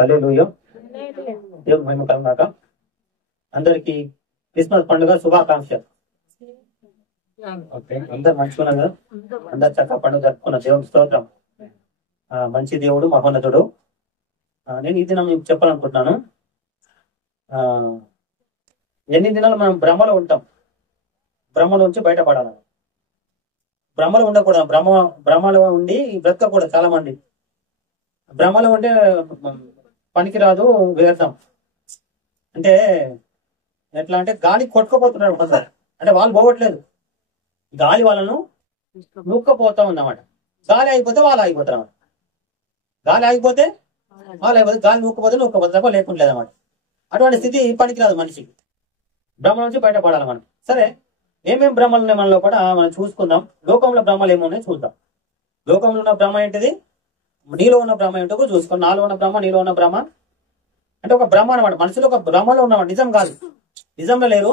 హల్లెలూయా. దేవుని మహిమ కలుగుగాక. అందరికి క్రిస్మస్ పండుగ శుభాకాంక్షలు. ఓకే, అందరు మంచుకున్నారు కదా, అందరు చక్కగా పండుగ జరుపుకున్న దేవుని స్తోత్రం. మంచి దేవుడు, మహోన్నతుడు. నేను ఈ దినం మీకు చెప్పాలనుకుంటున్నాను. ఎన్ని దినాలు మనం భ్రమలో ఉంటాం, భ్రమలో నుంచి బయటపడాలి. భ్రమలో ఉండకూడదు, భ్రమలో ఉండి బ్రతకకూడదు. చాలా మంది భ్రమలో ఉంటే పనికిరాదు, వ్యర్థం. అంటే ఎట్లా అంటే గాలి కొట్టుకుపోతున్నాడు కొందరు, అంటే వాళ్ళు పోవట్లేదు, గాలి వాళ్ళను నూక్కపోతా ఉందన్నమాట. గాలి ఆగిపోతే వాళ్ళు ఆగిపోతారు, గాలి ఆగిపోతే వాళ్ళు అయిపోతే, గాలి నూక్కపోతే తప్ప లేకుండా లేదన్నమాట. అటువంటి స్థితి పనికిరాదు మనిషికి. భ్రమ నుంచి బయటపడాలి మనం. సరే, ఏమేమి భ్రమలు ఉన్నాయి మనలో కూడా మనం చూసుకుందాం. లోకంలో భ్రమలు ఏమున్నాయి చూద్దాం. లోకంలో ఉన్న భ్రమ ఏంటిది, నీలో ఉన్న భ్రమ ఏంటో కూడా చూసుకోండి. నాలో ఉన్న భ్రమ, నీలో ఉన్న భ్రమ అంటే ఒక భ్రమ అనమాట. మనుషులు ఒక భ్రమలో ఉన్నమాట, నిజం కాదు, నిజంలో లేరు,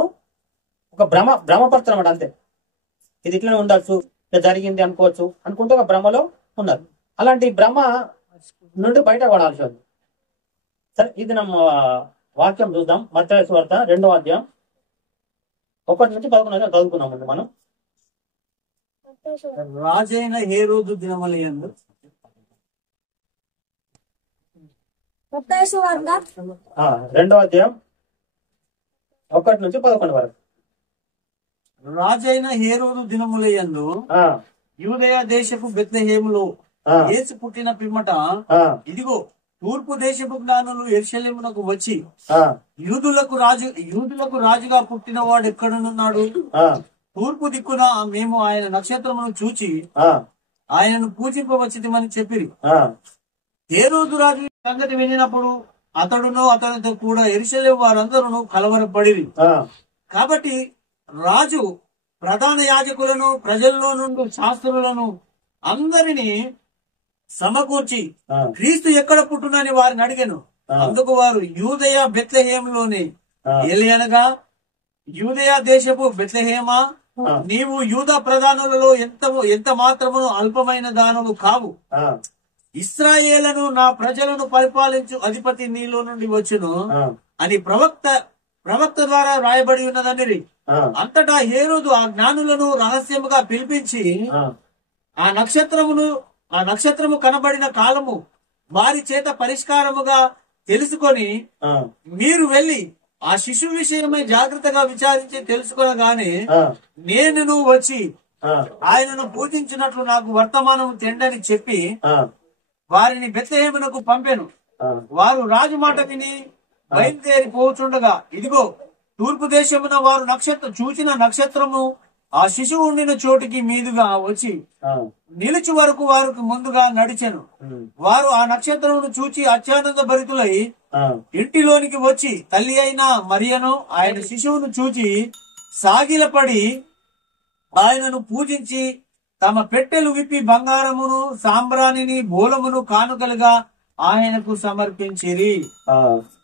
ఒక భ్రమపడుతున్నారు అన్నమాట. అంతే, ఇది ఇట్లనే ఉండొచ్చు, ఇట్లా జరిగింది అనుకోవచ్చు అనుకుంటూ ఒక భ్రమలో ఉన్నారు. అలాంటి భ్రమ నుండి బయటపడాల్సి ఉంది. సరే, ఇది ನಮ್ಮ వాక్యం చూద్దాం. మత్తయి సువార్త 2వ అధ్యాయం 1 నుంచి 11 చదువుకున్నాం. ముందు మనం రాజైన హేరోదు దినములందు 2వ అధ్యాయం 1 నుంచి 11 వరకు. రాజైన హేరోదు దినములందు యూదయ దేశపు బెత్లెహేములో యేసు పుట్టిన పిమ్మట ఇదిగో తూర్పు దేశపు జ్ఞానులు యెరూషలేమునకు వచ్చి యూదులకు రాజుగా పుట్టిన వాడు ఎక్కడనున్నాడు, తూర్పు దిక్కున మేము ఆయన నక్షత్రమును చూచి ఆయనను పూజింపవచ్చిమని చెప్పిరి. హేరోదు రాజు సంగతి వినినప్పుడు అతడును అతనితో కూడా యెరూషలేము వారందరూ కలవరపడిరి. కాబట్టి రాజు ప్రధాన యాజకులను, ప్రజల్లో నుండి శాస్త్రులను అందరినీ సమకూర్చి క్రీస్తు ఎక్కడ పుట్టునని వారిని అడిగాను. అందుకు వారు యూదయ బెత్లెహేములోని ఏలియనగా, యూదయ దేశపు బెత్లెహేమా, నీవు యూదా ప్రధానులలో ఎంత మాత్రమును అల్పమైన దానము కావు. ఇశ్రాయేలును నా ప్రజలను పరిపాలించు అధిపతి నీలో నుండి వచ్చును అని ప్రవక్త ద్వారా రాయబడి ఉన్నదని. అంతటా హేరోదు ఆ జ్ఞానులను రహస్యముగా పిలిపించి ఆ నక్షత్రము కనబడిన కాలము వారి చేత పరిష్కారముగా తెలుసుకొని, మీరు వెళ్లి ఆ శిశువు విషయమై జాగ్రత్తగా విచారించి తెలుసుకొనగానే నేను వచ్చి ఆయనను పూజించినట్లు నాకు వర్తమానము తెండని చెప్పి వారిని బెత్లెహేమునకు పంపెను. వారు రాజు మాట విని బయలుదేరి పోచుండగా ఇదిగో తూర్పు దేశమున వారు చూచిన నక్షత్రము ఆ శిశువు ఉండిన చోటికి మీదుగా వచ్చి నిలిచి వరకు వారికి ముందుగా నడిచెను. వారు ఆ నక్షత్రమును చూచి అత్యానంద భరితులై ఇంటిలోనికి వచ్చి తల్లి అయిన మరియను ఆయన శిశువును చూచి సాగిలపడి ఆయనను పూజించి తమ పెట్టెలు విప్పి బంగారమును, సాంబ్రాణిని, బోలమును కానుకలుగా ఆయనకు సమర్పించిరి.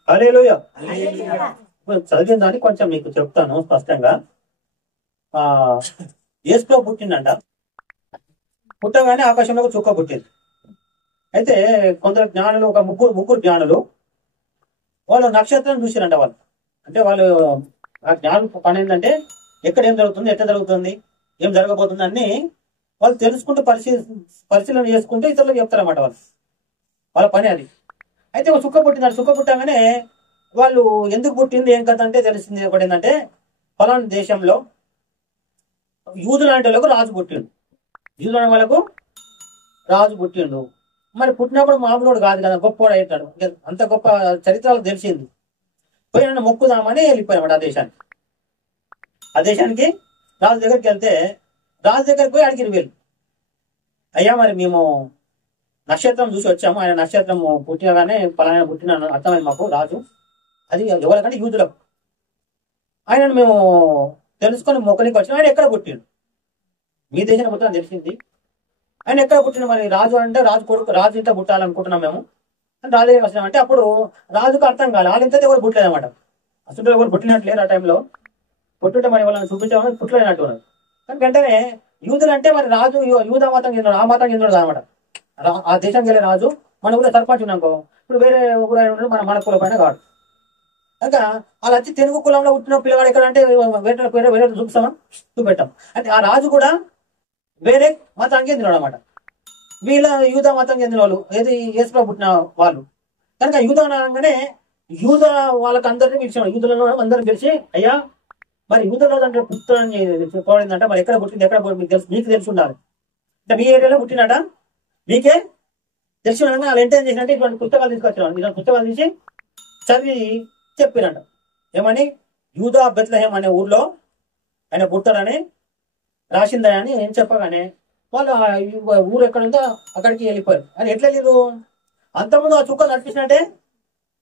హల్లెలూయా. చదివిన దాన్ని కొంచెం మీకు చెప్తాను స్పష్టంగా. యేసుప్రభు పుట్టిందంట. పుట్టగానే ఆకాశంలో ఒక చుక్క పుట్టింది. అయితే కొందరు జ్ఞానులు, ఒక ముగ్గురు జ్ఞానులు, వాళ్ళు నక్షత్రం చూసిరంట. వాళ్ళు ఆ జ్ఞానం పని ఏంటంటే ఎక్కడ ఏం జరుగుతుంది, ఎట్లా జరుగుతుంది, ఏం జరగబోతుంది అన్ని వాళ్ళు తెలుసుకుంటూ పరిశీలన చేసుకుంటూ ఇతరులకు చెప్తారన్నమాట. వాళ్ళ పని అది. అయితే ఒక చుక్క పుట్టిందంట. చుక్క పుట్టగానే వాళ్ళు ఎందుకు పుట్టింది, ఏం కథ అంటే తెలిసింది. ఒకటి ఏంటంటే ఫలానా దేశంలో యూదులు లాంటి వాళ్ళకు రాజు పుట్టిండు. యూదులు అనే వాళ్ళకు రాజు పుట్టిండు. మరి పుట్టినప్పుడు మామూలుడు కాదు కదా, గొప్పవాడు అవుతాడు. అంత గొప్ప చరిత్రలకు తెలిసింది. పోయిన మొక్కుదామని వెళ్ళిపోయాడు ఆ దేశానికి. రాజు దగ్గరికి వెళ్తే రాజు దగ్గరికి పోయి అడిగిరు వీళ్ళు, అయ్యా మరి మేము నక్షత్రం చూసి వచ్చాము, ఆయన నక్షత్రం పుట్టినగానే పలానా పుట్టిన అర్థమైంది మాకు రాజు. అది ఎవరికంటే యూదులకు. ఆయనను మేము తెలుసుకొని మొక్కనికి వచ్చిన, ఆయన ఎక్కడ పుట్టిండు, మీ దేశం మొత్తం తెలిసింది, ఆయన ఎక్కడ పుట్టిన, మరి రాజు అంటే రాజు కొడుకు, రాజు ఇంత పుట్టాలనుకుంటున్నాం మేము అని రాజు దగ్గరికి వచ్చినామంటే అప్పుడు రాజుకు అర్థం కాదు, వాళ్ళు ఇంత ఎవరు పుట్టలేదు అనమాట. అసలు ఎవరు పుట్టినట్టు లేరు ఆ టైంలో. పుట్టుంటే మరి వాళ్ళని చూపించామని పుట్టలేనట్టు ఉన్నారు. కానీ వెంటనే యూదులు అంటే మరి రాజు యూదా మతం చెందాడు, ఆ మతం చెందాడు అనమాట. ఆ దేశానికి వెళ్ళే రాజు మన ఊళ్ళో సర్పంచ్ ఉన్నాకో ఇప్పుడు వేరే ఊరు ఆయన ఉన్నాడు, మన కుల పైన కాదు. ఇంకా వాళ్ళు వచ్చి తెలుగు కులంలో పుట్టిన పిల్లగాడు ఎక్కడ అంటే వేరే వేరే చూపిస్తామా? చూపెట్టాం. అంటే ఆ రాజు కూడా వేరే మతానికి చెందిన అనమాట. వీళ్ళ యూదా మతం చెందిన వాళ్ళు, ఏది యేసులో పుట్టిన వాళ్ళు. కనుక యూదా అనగానే యూదా వాళ్ళకి అందరినీ పిలిచాం. యూదులలో అందరిని పిలిచి, అయ్యా మరి యూదులో అంటే పుత్రుని చెప్పబడిందంట, మరి ఎక్కడ పుట్టింది, ఎక్కడ మీకు తెలిసి ఉండాలి. అంటే మీ ఏరియాలో పుట్టినట మీకే తెలిసి ఉండగా వాళ్ళు ఎంటర్ చేసినట్టు ఇటువంటి పుస్తకాలు తీసుకొచ్చారు. ఇటువంటి పుస్తకాలు తీసి చదివి చెప్పిరంట. ఏమని? యూదా బెత్లెహేం అనే ఊర్లో ఆయన పుట్టారని రాసిందా అని నేను చెప్పగానే వాళ్ళు ఊరు ఎక్కడ ఉందో అక్కడికి వెళ్ళిపోయారు. అని ఎట్లా వెళ్ళిరు? అంతకుముందు ఆ చుక్క నడిపించినట్టే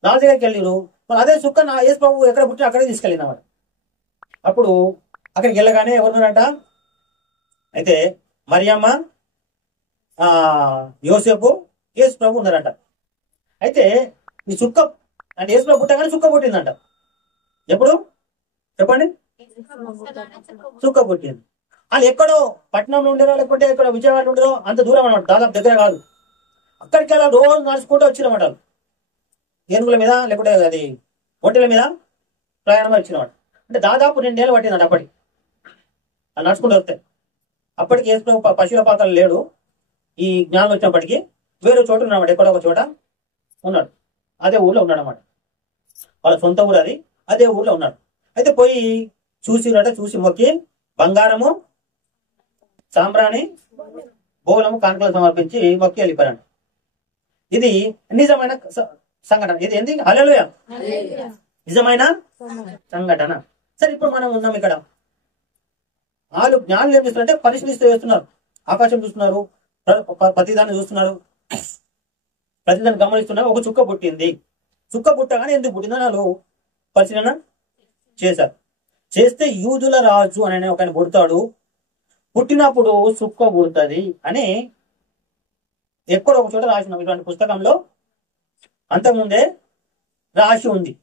రాజు దగ్గరికి వెళ్ళిరు. మరి అదే చుక్క నా యేసు ప్రభు ఎక్కడ పుట్టిన అక్కడే తీసుకెళ్ళినమాట. అప్పుడు అక్కడికి వెళ్ళగానే ఎవరున్నారంట? అయితే మరియమ్మ, యోసేపు, యేసు ప్రభు ఉన్నారంట. అయితే ఈ చుక్క అంటే యేసు ప్రభు పుట్టగానే చుక్క పుట్టిందంట. ఎప్పుడు చెప్పండి? చుక్క పుట్టింది. వాళ్ళు ఎక్కడో పట్టణంలో ఉండేరో లేకపోతే ఇక్కడ విజయవాడలో ఉండేరో అంత దూరం అనమాట, దాదాపు దగ్గర కాదు. అక్కడికి అలా రోజు నడుచుకుంటూ వచ్చినమాట. ఏనుగుల మీద లేకపోతే అది ఒంటెల మీద ప్రయాణం వచ్చినమాట. అంటే దాదాపు 2 ఏళ్ళు పట్టిందంట అప్పటికి అది నడుచుకుంటూ వస్తే. అప్పటికి యేసు ప్రభు పశువుల పాకలు లేడు. ఈ జ్ఞానం వచ్చినప్పటికీ వేరే చోట ఉన్నాడు, ఎక్కడో ఒక చోట ఉన్నాడు. అదే ఊళ్ళో ఉన్నాడు అన్నమాట. వాళ్ళ సొంత ఊరు అది, అదే ఊళ్ళో ఉన్నాడు. అయితే పోయి చూసి మొక్కి బంగారము, సాంబ్రాణి, బోలము, కానుకలు సమర్పించి మొక్కి వెళ్ళిపోయాడు. ఇది నిజమైన సంఘటన. ఇది ఏంటి? హల్లెలూయా, నిజమైన సంఘటన. సరే, ఇప్పుడు మనం ఉన్నాం ఇక్కడ. వాళ్ళు జ్ఞానులు ఏం చేస్తున్నారంటే పరిశీలిస్తూ వేస్తున్నారు. ఆకాశం చూస్తున్నారు, ప్రతిదాన్ని చూస్తున్నారు, ప్రతిదాన్ని గమనిస్తున్నారు. ఒక చుక్క పుట్టింది. చుక్క పుట్టగానే ఎందుకు పుట్టిందని వాళ్ళు పరిశీలన చేశారు. చేస్తే యూదుల రాజు అనే ఒక ఆయన పుడతాడు, పుట్టినప్పుడు చుక్క పుడుతుంది అని ఎక్కడో ఒక చోట రాసిన ఇటువంటి పుస్తకంలో అంతకుముందే రాసి ఉంది.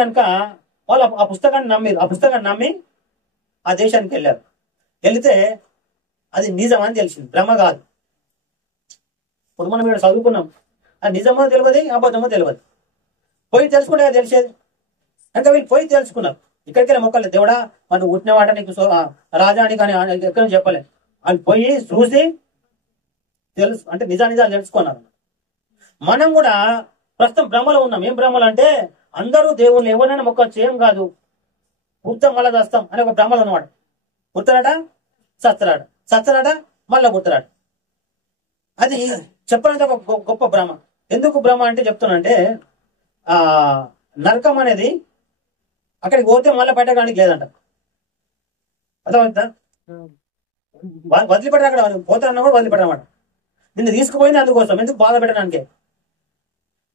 కనుక వాళ్ళు ఆ పుస్తకాన్ని నమ్మి ఆ దేశానికి వెళ్ళారు. వెళితే అది నిజమని తెలిసింది, భ్రమ కాదు. ఇప్పుడు మనం ఇక్కడ చదువుకున్నాం, అది నిజమో తెలియదు, అబద్ధమో తెలియదు. పోయి తెలుసుకుంటే తెలిసేది. కనుక వీళ్ళు పోయి తెలుసుకున్నారు. ఇక్కడికి వెళ్ళి మొక్కలేదు, దేవుడా మనం పుట్టిన వాట నీకు రాజాని కానీ ఎక్కడ చెప్పలేదు. వాళ్ళు పోయి చూసి అంటే నిజాలు తెలుసుకున్నారు. మనం కూడా ప్రస్తుతం భ్రమలో ఉన్నాం. ఏం భ్రమలు అంటే అందరూ దేవుళ్ళు ఎవరైనా మొక్క చేయం కాదు, పుడతాం మళ్ళా చేస్తాం అనే ఒక భ్రమలు అన్నమాట. పుడతారట, సత్తరాట, మళ్ళా పుడతారట. అది చెప్పాలంటే ఒక గొప్ప భ్రమ. ఎందుకు భ్రమ అంటే చెప్తానంటే, నరకం అనేది అక్కడికి పోతే మళ్ళీ బయటడానికి లేదంట. అర్థమవుతుందా? వదిలిపెట్టారు. అక్కడ పోతారన్నా కూడా వదిలిపెట్టనమాట. నిన్ను తీసుకుపోయింది అందుకోసం, ఎందుకు బాధ పెట్టడానికి.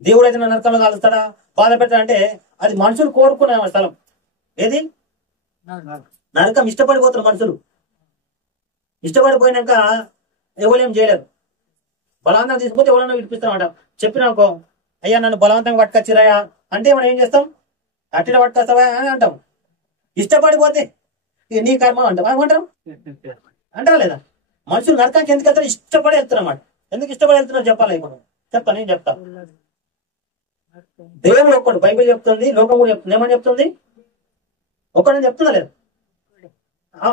దేవుడు అయితే నరకంలో కాలుస్తాడా, బాధ పెట్టాడంటే అది మనుషులు కోరుకునే స్థలం. ఏది? నరకం. ఇష్టపడిపోతారు మనుషులు. ఇష్టపడిపోయినాక ఎవరేం చేయలేరు. బలవంతంగా తీసుకుపోతే ఎవరైనా విడిపిస్తామంట. చెప్పినాకో, అయ్యా నన్ను బలవంతంగా పట్టుకొచ్చిరాయా అంటే మనం ఏం చేస్తాం? అట్టిలో పట్టుకొస్తావా అని అంటాం. ఇష్టపడిపోతే నీ కర్మ అంటాం. ఏమంటాం? అంటారా లేదా? మనుషులు నరకానికి ఎందుకు వెళ్తారు? ఇష్టపడి వెళ్తారు అన్నమాట. ఎందుకు ఇష్టపడి వెళ్తున్నారు చెప్పాలి. ఇప్పుడు నేను చెప్తాను. దేవుడు ఒక్కడు, బైబిల్ చెప్తుంది, లోకం కూడా చెప్తుంది. ఏమని చెప్తుంది? ఒక్కడని చెప్తుందా లేదు?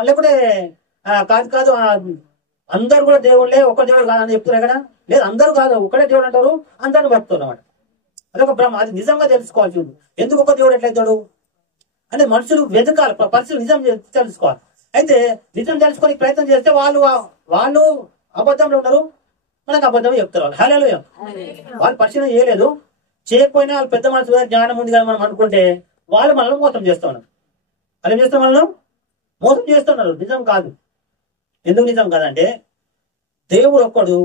లేకపోతే కాదు అందరు కూడా దేవుళ్ళే, ఒక్క దేవుడు కాదని చెప్తున్నారు కదా. లేదు, అందరూ కాదు, ఒక్కడే దేవుడు అంటారు, అందరిని భక్తులు అన్నమాట. అదొక భ్రమ. అది నిజంగా తెలుసుకోవాల్సి ఉంది. ఎందుకు ఒక దేవుడు ఎట్లయితాడు అంటే మనుషులు వెతకాలి, పరిస్థితులు నిజం తెలుసుకోవాలి. అయితే నిజం తెలుసుకొని ప్రయత్నం చేస్తే వాళ్ళు అబద్ధంలో ఉన్నారు, మనకు అబద్ధం చెప్తారు. హల్లెలూయా. వాళ్ళు పరిశీలన చేయలేదు, చేయకపోయినా వాళ్ళు పెద్ద మనసు జ్ఞానం ఉంది కదా మనం అనుకుంటే వాళ్ళు మనల్ని మోసం చేస్తూ ఉన్నారు. వాళ్ళు ఏం చేస్తారు? మనల్ని మోసం చేస్తున్నారు. నిజం కాదు. ఎందుకు నిజం కాదంటే దేవుడు ఒక్కడు,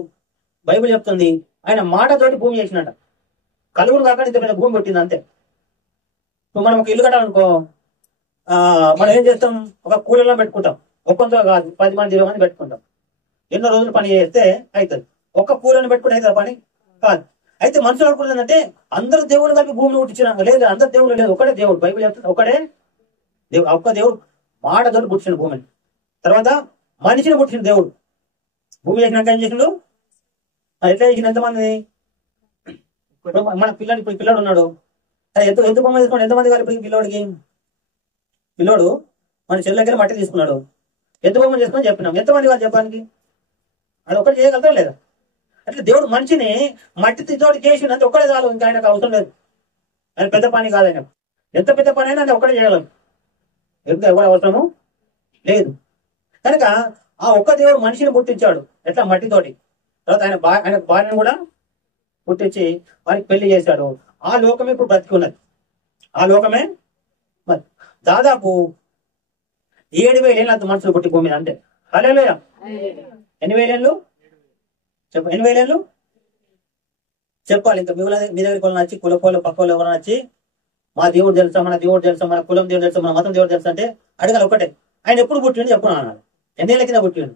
బైబిల్ చెప్తుంది, ఆయన మాటతోటి భూమి చేసినట్ట. కలుగురు కాక ఇంత పెద్ద భూమి పెట్టింది అంతే. ఇప్పుడు మనం ఒక ఇల్లు కట్టాలనుకో, మనం ఏం చేస్తాం? ఒక కూలీలో పెట్టుకుంటాం. ఒక్కొంత కాదు, 10 మంది 20 మంది పెట్టుకుంటాం. ఎన్నో రోజులు పని చేస్తే అవుతుంది. ఒక్క కూలీని పెట్టుకుంటే అవుతుంది పని కాదు. అయితే మనుషులు అనుకుంటుందంటే అందరూ దేవుడు కలిపి భూమిని పుట్టించినాక లేదు, అందరు దేవుడు లేదు, ఒకటే దేవుడు. బైబిల్ చెప్తుంది ఒకడే దేవుడు. ఒక్క దేవుడు మాటతోటి పుట్టించిన భూమిని. తర్వాత మనిషిని పుట్టిన దేవుడు. భూమి చేసినాక ఏం చేసిండు? ఎట్లా చేసిన? ఎంతమంది? మన ఇప్పుడు పిల్లడు ఉన్నాడు, ఎంత బొమ్మ తీసుకున్నాడు, ఎంతమంది కాదు ఇప్పుడు పిల్లోడికి? పిల్లోడు మన చెల్లి దగ్గర మట్టి తీసుకున్నాడు, ఎంత బొమ్మ చేసుకుని చెప్పినాం, ఎంతమంది కాదు చెప్పడానికి? అది ఒక్కటి చేయగలుగుతాం లేదా? అట్లా దేవుడు మనిషిని మట్టి తోటి చేసినంత ఒక్కడే చాలు, ఇంకా ఆయనకు అవసరం లేదు. ఆయన పెద్ద పని కాదు, ఆయన ఎంత పెద్ద పని అయినా ఆయన ఒక్కడే చేయగలరు, ఎంత ఎవరు అవసరము లేదు. కనుక ఆ ఒక్క దేవుడు మనిషిని పుట్టించాడు, ఎట్లా మట్టితోటి. తర్వాత ఆయన భార్యను కూడా పుట్టించి వారికి పెళ్లి చేశాడు. ఆ లోకమే ఇప్పుడు బ్రతికి ఉన్నది, ఆ లోకమే. మరి దాదాపు 7,000 ఏళ్ళు అంత మనుషులు పుట్టి భూమి మీద. అంటే హల్లెలూయా. ఎన్ని వేల ఏళ్ళు చెప్ప, 8,000 ఏళ్ళు చెప్పాలి. ఇంకా మీ దగ్గరికి వాళ్ళు వచ్చి కులపోలు పక్కలు ఎవరైనా వచ్చి మా దేవుడు తెలుసా, మన దేవుడు తెలుసా, మన కులం దేవుడు తెలుసా, మన మతం దేవుడు తెలుసా అంటే అడగాలి ఒకటే, ఆయన ఎప్పుడు పుట్టిండు చెప్పుకున్నాను అన్నాడు. ఎన్నేళ్ల కింద పుట్టిండు,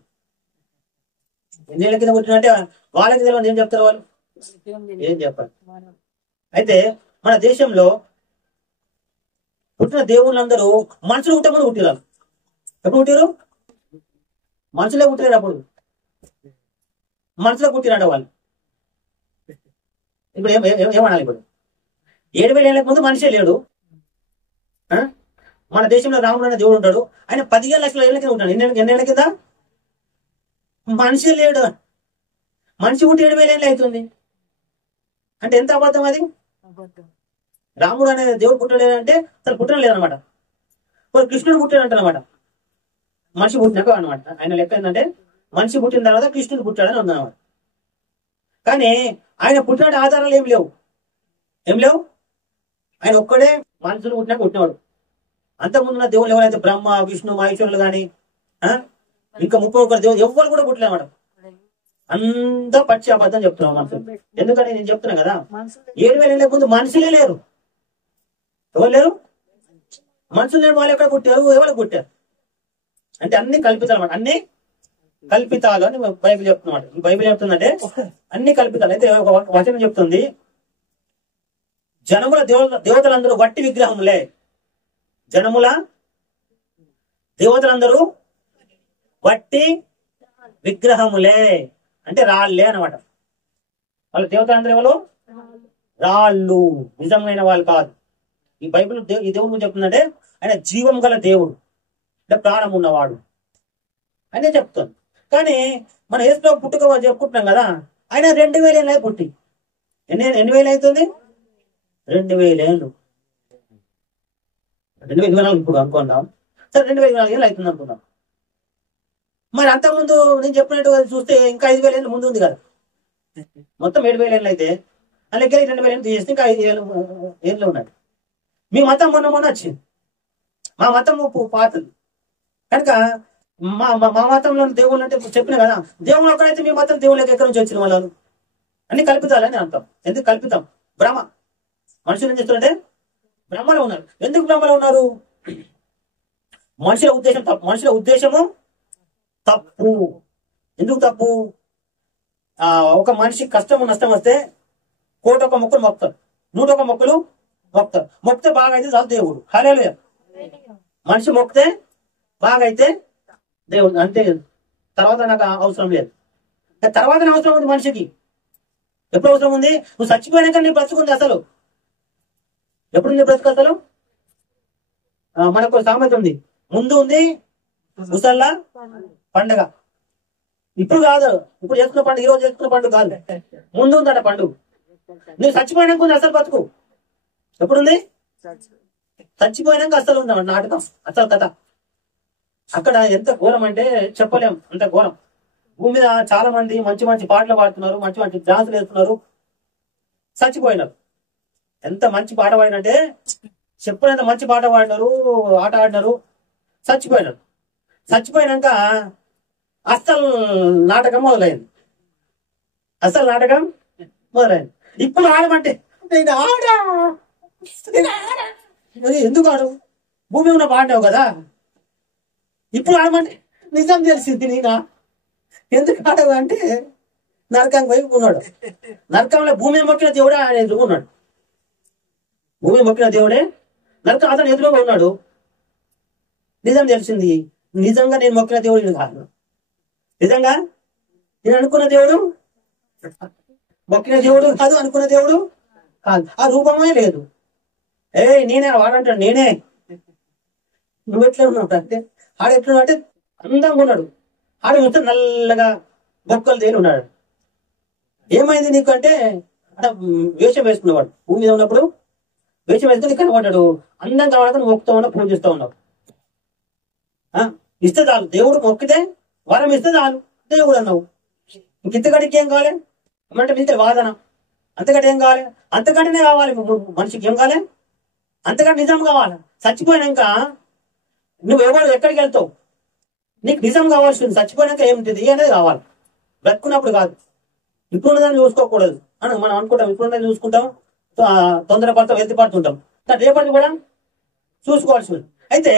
ఎన్నేళ్ల కింద పుట్టిండు అంటే వాళ్ళకి తెలియదు, ఏం చెప్తారు వాళ్ళు, ఏం చెప్పాలి. అయితే మన దేశంలో పుట్టిన దేవుళ్ళందరూ మనుషులు పుట్టమని పుట్టిరారు. ఎప్పుడు పుట్టిరు? మనుషులే పుట్టిరారు. అప్పుడు మనుషులే పుట్టిరాడు వాళ్ళు. ఇప్పుడు ఏమనాలి? ఇప్పుడు 7,000 ఏళ్ళకి ముందు మనిషే లేడు. మన దేశంలో రాముడు అనే దేవుడు ఉంటాడు, ఆయన 15 లక్షల ఏళ్ళ కింద ఉంటాడు. ఎన్నేళ్ల కింద? మనిషి లేడు. మనిషి పుట్టి 7,000 ఏళ్ళు అవుతుంది అంటే ఎంత అబద్ధం అది? రాముడు అనే దేవుడు పుట్టలేదంటే అసలు పుట్టడం లేదనమాట. కృష్ణుడు పుట్టాడంట, మనిషి పుట్టినాక అనమాట. ఆయన లెక్క ఏంటంటే మనిషి పుట్టిన తర్వాత కృష్ణుడు పుట్టాడని ఉందన్నమాట. కానీ ఆయన పుట్టిన ఆధారాలు ఏం లేవు. ఆయన ఒక్కడే మనుషులు పుట్టినాక పుట్టినవాడు. అంతకుముందున్న దేవుళ్ళు ఎవరైతే బ్రహ్మ విష్ణు మహేశ్వరులు కానీ ఇంకా 31 దేవుడు ఎవ్వరు కూడా పుట్టలేమాట. అంతా పచ్చి అబద్ధం చెప్తున్నాం మనుషులు. ఎందుకని నేను చెప్తున్నా కదా, 7,000 ఏళ్ళ ముందు మనుషులే లేరు. ఎవరు లేరు? మనుషులు లేరు. వాళ్ళు ఎక్కడ పుట్టారు, ఎవరు పుట్టారు అంటే అన్ని కల్పితాలు అన్నమాట. అన్ని కల్పితాలు అని బైబిల్ చెప్తున్నమాట. ఈ బైబిల్ చెప్తుందంటే అన్ని కల్పితాలు. అయితే ఒక వచనం చెప్తుంది, జనముల దేవతలందరూ వట్టి విగ్రహములే. జనముల దేవతలందరూ వట్టి విగ్రహములే అంటే రాళ్లే అనమాట. వాళ్ళ దేవతలందరూ ఎవరు? రాళ్ళు, నిజమైన వాళ్ళు కాదు. ఈ బైబిల్ ఈ దేవుడు గురించి చెప్తుందంటే ఆయన జీవం గల దేవుడు, అంటే ప్రాణం ఉన్నవాడు అనే చెప్తుంది. కానీ మన యేసులో పుట్టుక చెప్పుకుంటున్నాం కదా, ఆయన 2,000 ఏళ్ళు పుట్టి ఎన్ని వేలు అవుతుంది? 2,000 ఏళ్ళు. 2,024 ఇప్పుడు అనుకుందాం. సరే 2,024 ఏళ్ళు అవుతుంది అనుకుందాం. మరి అంతకుముందు నేను చెప్పినట్టు చూస్తే ఇంకా 5,000 ఏళ్ళు ముందు ఉంది కదా. మొత్తం 7,000 ఏళ్ళు అయితే అందుకే 2,000 ఏళ్ళు తీసేస్తే ఇంకా 5,000 ఏళ్ళు ఉన్నాయి. మీ మతం మొన్న వచ్చింది, మా మతం పాతది. కనుక మా మతంలో దేవుళ్ళు అంటే చెప్పిన కదా, దేవుడు ఒక్కడైతే మీ మతం దేవుళ్ళకి ఎక్కడి నుంచి వచ్చిన వాళ్ళు అన్ని కల్పితాలని అంటాం. ఎందుకు కల్పితాం? భ్రమ. మనుషులు ఏం చేస్తారంటే భ్రమలో ఉన్నారు. ఎందుకు భ్రమలో ఉన్నారు? మనుషుల ఉద్దేశం తప్పు. మనుషుల ఉద్దేశము తప్పు. ఎందుకు తప్పు? ఒక మనిషి కష్టము నష్టం వస్తే 1,000 మొక్కలు మొక్కుతారు, 101 మొక్కలు మొక్కుతారు. మొక్కితే బాగా అయితే చాలు దేవుడు. హల్లెలూయా. మనిషి మొక్కితే బాగా అయితే దేవుడు, అంతే. తర్వాత నాకు అవసరం లేదు. తర్వాత అవసరం ఉంది మనిషికి. ఎప్పుడు అవసరం ఉంది? నువ్వు చచ్చిపోయినాక నీ బ్రతుకుంది. అసలు ఎప్పుడు నీ బ్రతుకు అసలు? మనకు సామెత ఉంది, ముందు ఉంది ముసల్లా పండుగ. ఇప్పుడు కాదు, ఇప్పుడు చేసుకున్న పండుగ, ఈ రోజు చేసుకున్న పండుగ కాదు, ముందు ఉందట పండుగ. నువ్వు చచ్చిపోయినాక ఉంది అసలు బతుకు. ఎప్పుడుంది? చచ్చిపోయినాక అసలు ఉంది నాటకం, అసలు కథ. అక్కడ ఎంత ఘోరం అంటే చెప్పలేం, అంత ఘోరం. భూమి మీద చాలా మంది మంచి మంచి పాటలు పాడుతున్నారు, మంచి మంచి డాన్సులు వేస్తున్నారు, చచ్చిపోయినారు. ఎంత మంచి పాట పాడినంటే చెప్పలేంత మంచి పాట పాడినారు, ఆట ఆడినారు, చచ్చిపోయినారు. చచ్చిపోయినాక అస్సలు నాటకం మొదలైంది. అసలు నాటకం మొదలైంది. ఇప్పుడు ఆడమంటే ఎందుకు ఆడు? భూమి ఉన్న పాడినావు కదా, ఇప్పుడు ఆడమంటే నిజం తెలిసింది. నేనా ఎందుకు ఆడవు అంటే నరకం వైపు ఉన్నాడు. నరకంలో భూమి మొక్కిన దేవుడే ఆయన ఎదురుగా ఉన్నాడు. భూమి మొక్కిన దేవుడే నరకం అతను ఎదురుగా ఉన్నాడు. నిజం తెలిసింది. నిజంగా నేను మొక్కిన దేవుడు కాదు, నిజంగా నేను అనుకున్న దేవుడు మొక్కిన దేవుడు కాదు, అనుకున్న దేవుడు కాదు, ఆ రూపమే లేదు. నేనే వాడంటాడు, నేనే. నువ్వు ఎట్లా ఉన్నావు అంటే ఆడు ఎట్లా అంటే అందంగా ఉన్నాడు, ఆడు మొత్తం నల్లగా బొక్కలు తేలి ఉన్నాడు. ఏమైంది నీకు అంటే వేషం వేసుకునేవాడు భూమి మీద ఉన్నప్పుడు, వేషం వేసుకుని కనబడ్డాడు. అందంగా కావాలని నువ్వు మొక్కుతా ఉన్నావు, పూజిస్తూ ఉన్నావు. ఇస్తే చాలు, దేవుడు మొక్కితే వరం ఇస్తే చాలు దేవుడు అన్నావు. ఇంతకంటే ఏం కావాలి అంటే ఇంత వాదన, అంతకంటే ఏం కావాలి? అంతకంటేనే కావాలి మనిషికి. ఏం కావాలి? అంతకంటే నిజం కావాలి. చచ్చిపోయినాక నువ్వు ఎవరు ఎక్కడికి వెళ్తావు? నీకు నిజం కావాల్సింది చచ్చిపోయినాక ఏమిటిది అనేది కావాలి, బ్రతుకున్నప్పుడు కాదు. ఇప్పుడున్నదాన్ని చూసుకోకూడదు అని మనం అనుకుంటాం. ఇప్పుడున్నది చూసుకుంటాం, తొందరపడతాం, ఎత్తిపడుతుంటాం. రేపటి కూడా చూసుకోవాల్సింది. అయితే